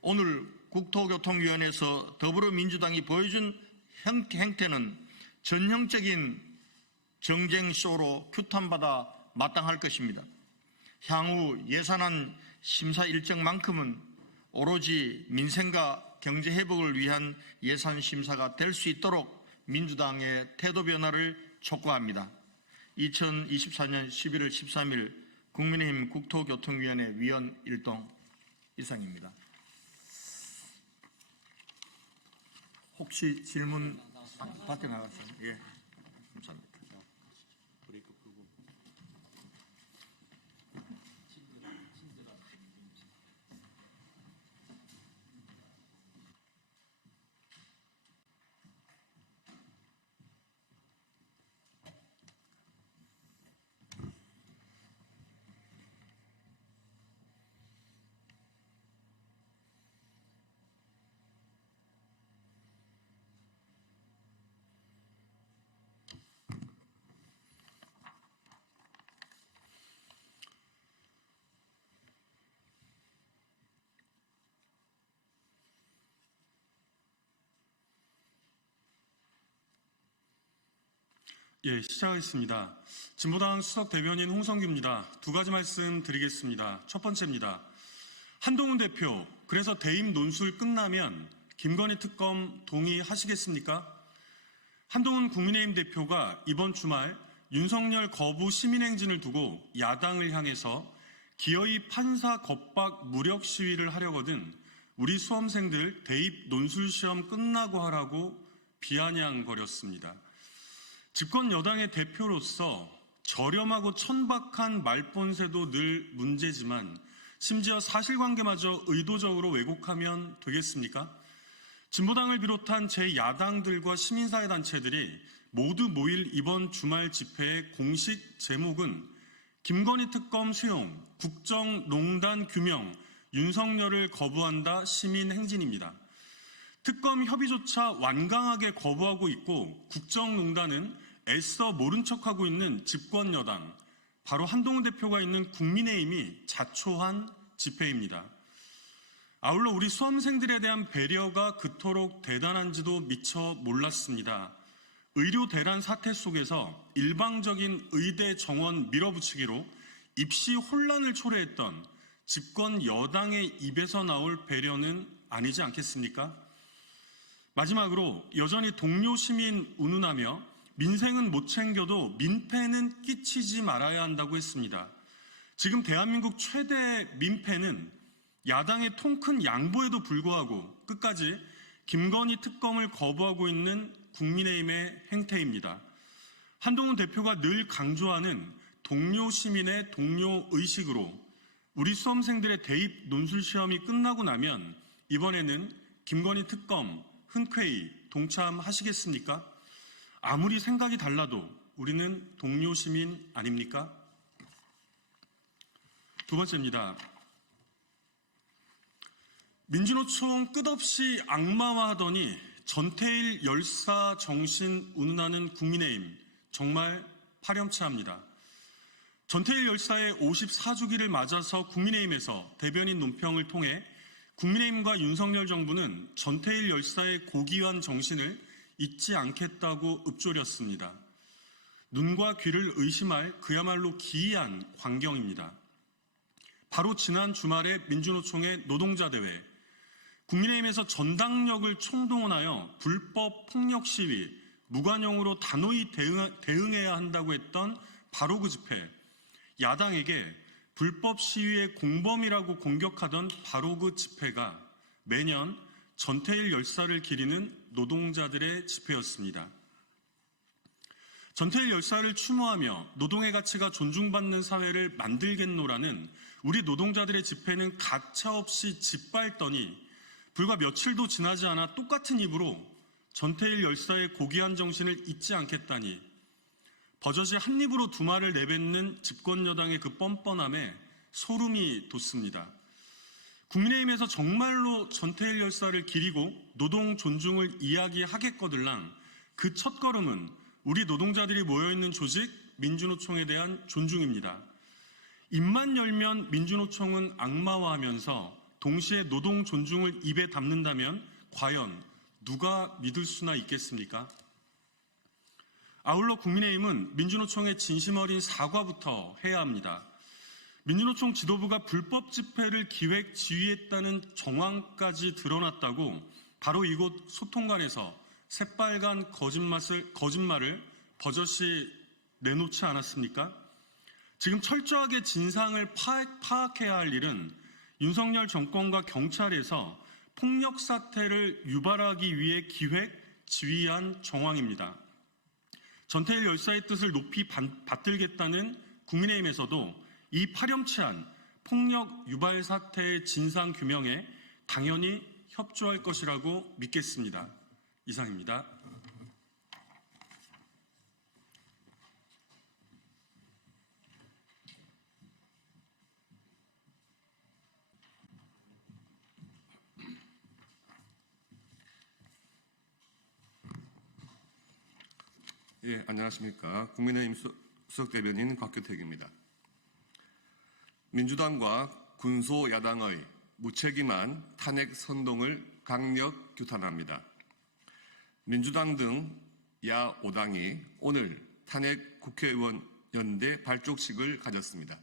오늘 국토교통위원회에서 더불어민주당이 보여준 행태는 전형적인 정쟁쇼로 규탄받아 마땅할 것입니다. 향후 예산안 심사 일정만큼은 오로지 민생과 경제 회복을 위한 예산 심사가 될 수 있도록 민주당의 태도 변화를 촉구합니다. 2024년 11월 13일 국민의힘 국토교통위원회 위원 일동 이상입니다. 혹시 질문 밖에 나갔어요? 예, 감사합니다. 예, 시작하겠습니다. 진보당 수석 대변인 홍성규입니다. 두 가지 말씀 드리겠습니다. 첫 번째입니다. 한동훈 대표, 그래서 대입 논술 끝나면 김건희 특검 동의하시겠습니까? 한동훈 국민의힘 대표가 이번 주말 윤석열 거부 시민행진을 두고 야당을 향해서 기어이 판사 겁박 무력 시위를 하려거든 우리 수험생들 대입 논술 시험 끝나고 하라고 비아냥거렸습니다. 집권 여당의 대표로서 저렴하고 천박한 말본세도 늘 문제지만 심지어 사실관계마저 의도적으로 왜곡하면 되겠습니까? 진보당을 비롯한 제 야당들과 시민사회단체들이 모두 모일 이번 주말 집회의 공식 제목은 김건희 특검 수용, 국정농단 규명, 윤석열을 거부한다 시민행진입니다. 특검 협의조차 완강하게 거부하고 있고 국정농단은 애써 모른 척하고 있는 집권 여당, 바로 한동훈 대표가 있는 국민의힘이 자초한 집회입니다. 아울러 우리 수험생들에 대한 배려가 그토록 대단한지도 미처 몰랐습니다. 의료 대란 사태 속에서 일방적인 의대 정원 밀어붙이기로 입시 혼란을 초래했던 집권 여당의 입에서 나올 배려는 아니지 않겠습니까? 마지막으로 여전히 동료 시민 운운하며 민생은 못 챙겨도 민폐는 끼치지 말아야 한다고 했습니다. 지금 대한민국 최대 민폐는 야당의 통큰 양보에도 불구하고 끝까지 김건희 특검을 거부하고 있는 국민의힘의 행태입니다. 한동훈 대표가 늘 강조하는 동료 시민의 동료 의식으로 우리 수험생들의 대입 논술 시험이 끝나고 나면 이번에는 김건희 특검 흔쾌히 동참하시겠습니까? 아무리 생각이 달라도 우리는 동료 시민 아닙니까? 두 번째입니다. 민주노총 끝없이 악마화하더니 전태일 열사 정신 운운하는 국민의힘 정말 파렴치합니다. 전태일 열사의 54주기를 맞아서 국민의힘에서 대변인 논평을 통해 국민의힘과 윤석열 정부는 전태일 열사의 고귀한 정신을 잊지 않겠다고 읊조렸습니다. 눈과 귀를 의심할 그야말로 기이한 광경입니다. 바로 지난 주말에 민주노총의 노동자대회, 국민의힘에서 전당력을 총동원하여 불법 폭력 시위, 무관용으로 단호히 대응해야 한다고 했던 바로 그 집회, 야당에게 불법 시위의 공범이라고 공격하던 바로 그 집회가 매년 전태일 열사를 기리는 노동자들의 집회였습니다. 전태일 열사를 추모하며 노동의 가치가 존중받는 사회를 만들겠노라는 우리 노동자들의 집회는 가차없이 짓밟더니 불과 며칠도 지나지 않아 똑같은 입으로 전태일 열사의 고귀한 정신을 잊지 않겠다니 버젓이 한 입으로 두 말을 내뱉는 집권 여당의 그 뻔뻔함에 소름이 돋습니다. 국민의힘에서 정말로 전태일 열사를 기리고 노동 존중을 이야기하겠거들랑 그 첫걸음은 우리 노동자들이 모여있는 조직 민주노총에 대한 존중입니다. 입만 열면 민주노총은 악마화하면서 동시에 노동 존중을 입에 담는다면 과연 누가 믿을 수나 있겠습니까? 아울러 국민의힘은 민주노총의 진심 어린 사과부터 해야 합니다. 민주노총 지도부가 불법 집회를 기획 지휘했다는 정황까지 드러났다고 바로 이곳 소통관에서 새빨간 거짓말을 버젓이 내놓지 않았습니까? 지금 철저하게 진상을 파악해야 할 일은 윤석열 정권과 경찰에서 폭력 사태를 유발하기 위해 기획, 지휘한 정황입니다. 전태일 열사의 뜻을 높이 받들겠다는 국민의힘에서도 이 파렴치한 폭력 유발 사태의 진상 규명에 당연히 협조할 것이라고 믿겠습니다. 이상입니다. 예, 안녕하십니까. 국민의힘 수석 대변인 곽규택입니다. 민주당과 군소 야당의 무책임한 탄핵 선동을 강력 규탄합니다. 민주당 등 야 5당이 오늘 탄핵 국회의원연대 발족식을 가졌습니다.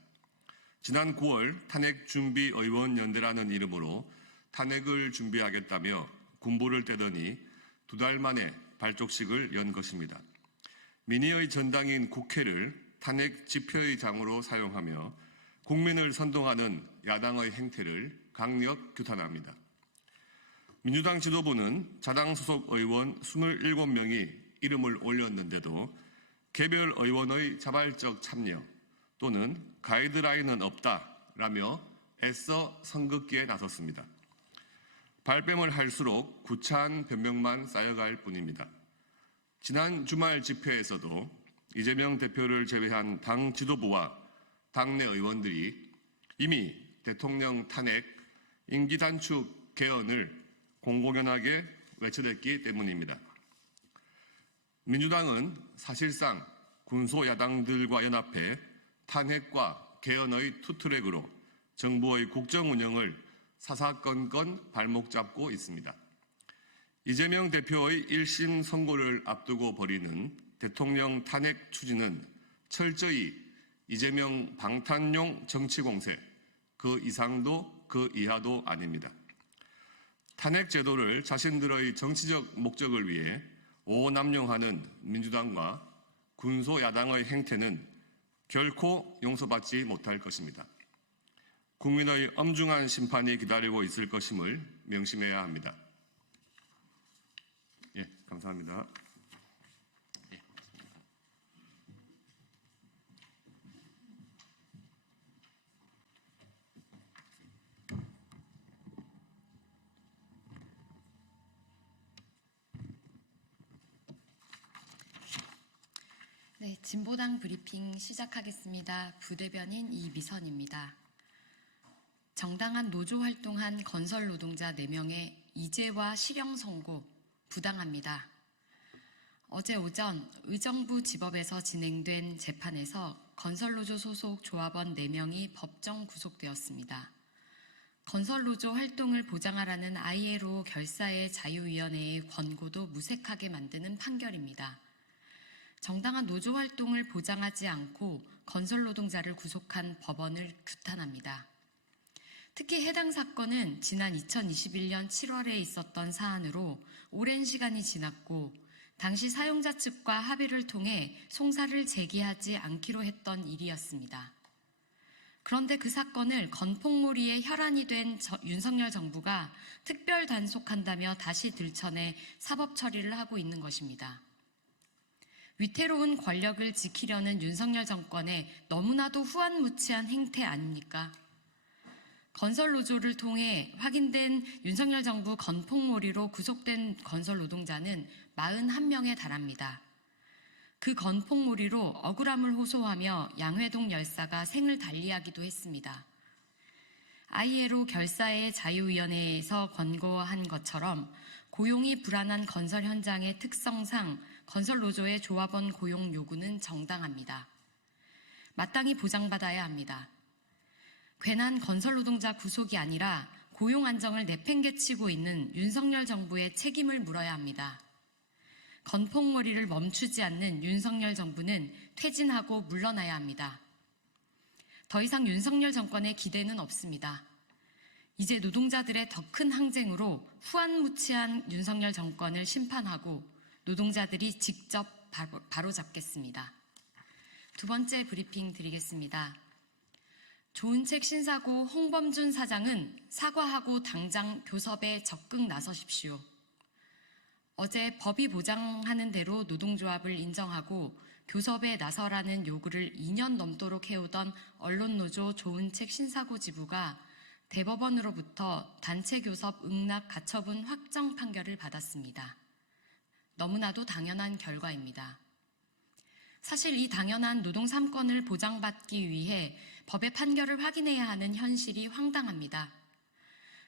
지난 9월 탄핵준비의원연대라는 이름으로 탄핵을 준비하겠다며 군보를 떼더니 2달 만에 발족식을 연 것입니다. 민의의 전당인 국회를 탄핵 집회의 장으로 사용하며 국민을 선동하는 야당의 행태를 강력 규탄합니다. 민주당 지도부는 자당 소속 의원 27명이 이름을 올렸는데도 개별 의원의 자발적 참여 또는 가이드라인은 없다라며 애써 선긋기에 나섰습니다. 발뺌을 할수록 구차한 변명만 쌓여갈 뿐입니다. 지난 주말 집회에서도 이재명 대표를 제외한 당 지도부와 당내 의원들이 이미 대통령 탄핵, 임기 단축 개헌을 공공연하게 외쳐댔기 때문입니다. 민주당은 사실상 군소야당들과 연합해 탄핵과 개헌의 투트랙으로 정부의 국정 운영을 사사건건 발목 잡고 있습니다. 이재명 대표의 1심 선고를 앞두고 벌이는 대통령 탄핵 추진은 철저히 이재명 방탄용 정치 공세, 그 이상도 그 이하도 아닙니다. 탄핵 제도를 자신들의 정치적 목적을 위해 오남용하는 민주당과 군소야당의 행태는 결코 용서받지 못할 것입니다. 국민의 엄중한 심판이 기다리고 있을 것임을 명심해야 합니다. 예, 감사합니다. 네, 진보당 브리핑 시작하겠습니다. 부대변인 이미선입니다. 정당한 노조 활동한 건설 노동자 4명의 이재화 실형 선고 부당합니다. 어제 오전 의정부 지법에서 진행된 재판에서 건설노조 소속 조합원 4명이 법정 구속되었습니다. 건설노조 활동을 보장하라는 ILO 결사의 자유위원회의 권고도 무색하게 만드는 판결입니다. 정당한 노조 활동을 보장하지 않고 건설 노동자를 구속한 법원을 규탄합니다. 특히 해당 사건은 지난 2021년 7월에 있었던 사안으로 오랜 시간이 지났고 당시 사용자 측과 합의를 통해 송사를 제기하지 않기로 했던 일이었습니다. 그런데 그 사건을 건폭몰이의 혈안이 된 윤석열 정부가 특별 단속한다며 다시 들춰내 사법 처리를 하고 있는 것입니다. 위태로운 권력을 지키려는 윤석열 정권의 너무나도 후안무치한 행태 아닙니까? 건설노조를 통해 확인된 윤석열 정부 건폭몰이로 구속된 건설 노동자는 41명에 달합니다. 그 건폭몰이로 억울함을 호소하며 양회동 열사가 생을 달리하기도 했습니다. ILO 결사의 자유위원회에서 권고한 것처럼 고용이 불안한 건설 현장의 특성상 건설노조의 조합원 고용 요구는 정당합니다. 마땅히 보장받아야 합니다. 괜한 건설노동자 구속이 아니라 고용 안정을 내팽개치고 있는 윤석열 정부의 책임을 물어야 합니다. 건폭몰이를 멈추지 않는 윤석열 정부는 퇴진하고 물러나야 합니다. 더 이상 윤석열 정권의 기대는 없습니다. 이제 노동자들의 더 큰 항쟁으로 후안무치한 윤석열 정권을 심판하고 노동자들이 직접 바로잡겠습니다. 두 번째 브리핑 드리겠습니다. 좋은 책 신사고 홍범준 사장은 사과하고 당장 교섭에 적극 나서십시오. 어제 법이 보장하는 대로 노동조합을 인정하고 교섭에 나서라는 요구를 2년 넘도록 해오던 언론노조 좋은 책 신사고 지부가 대법원으로부터 단체 교섭 응낙 가처분 확정 판결을 받았습니다. 너무나도 당연한 결과입니다. 사실 이 당연한 노동 3권을 보장받기 위해 법의 판결을 확인해야 하는 현실이 황당합니다.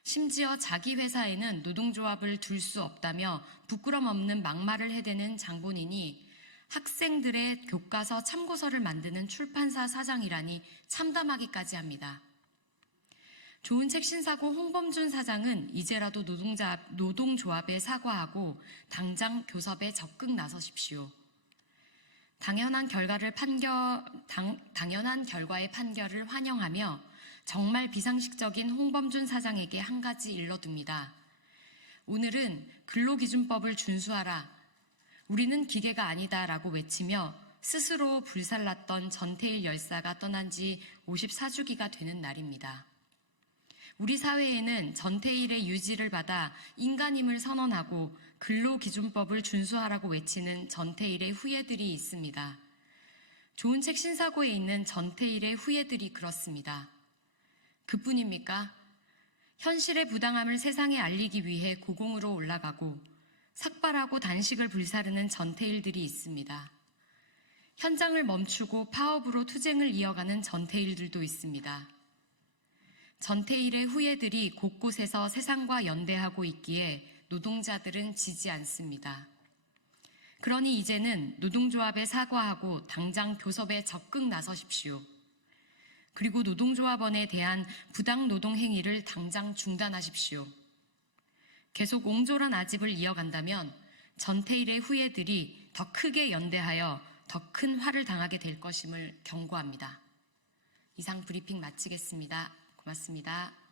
심지어 자기 회사에는 노동조합을 둘 수 없다며 부끄럼 없는 막말을 해대는 장본인이 학생들의 교과서 참고서를 만드는 출판사 사장이라니 참담하기까지 합니다. 좋은 책 신사고 홍범준 사장은 이제라도 노동조합에 사과하고 당장 교섭에 적극 나서십시오. 당연한 결과의 판결을 환영하며 정말 비상식적인 홍범준 사장에게 한 가지 일러둡니다. 오늘은 근로기준법을 준수하라. 우리는 기계가 아니다라고 외치며 스스로 불살랐던 전태일 열사가 떠난 지 54주기가 되는 날입니다. 우리 사회에는 전태일의 유지를 받아 인간임을 선언하고 근로기준법을 준수하라고 외치는 전태일의 후예들이 있습니다. 좋은 책 신사고에 있는 전태일의 후예들이 그렇습니다. 그뿐입니까? 현실의 부당함을 세상에 알리기 위해 고공으로 올라가고 삭발하고 단식을 불사르는 전태일들이 있습니다. 현장을 멈추고 파업으로 투쟁을 이어가는 전태일들도 있습니다. 전태일의 후예들이 곳곳에서 세상과 연대하고 있기에 노동자들은 지지 않습니다. 그러니 이제는 노동조합에 사과하고 당장 교섭에 적극 나서십시오. 그리고 노동조합원에 대한 부당 노동 행위를 당장 중단하십시오. 계속 옹졸한 아집을 이어간다면 전태일의 후예들이 더 크게 연대하여 더 큰 화를 당하게 될 것임을 경고합니다. 이상 브리핑 마치겠습니다. 고맙습니다.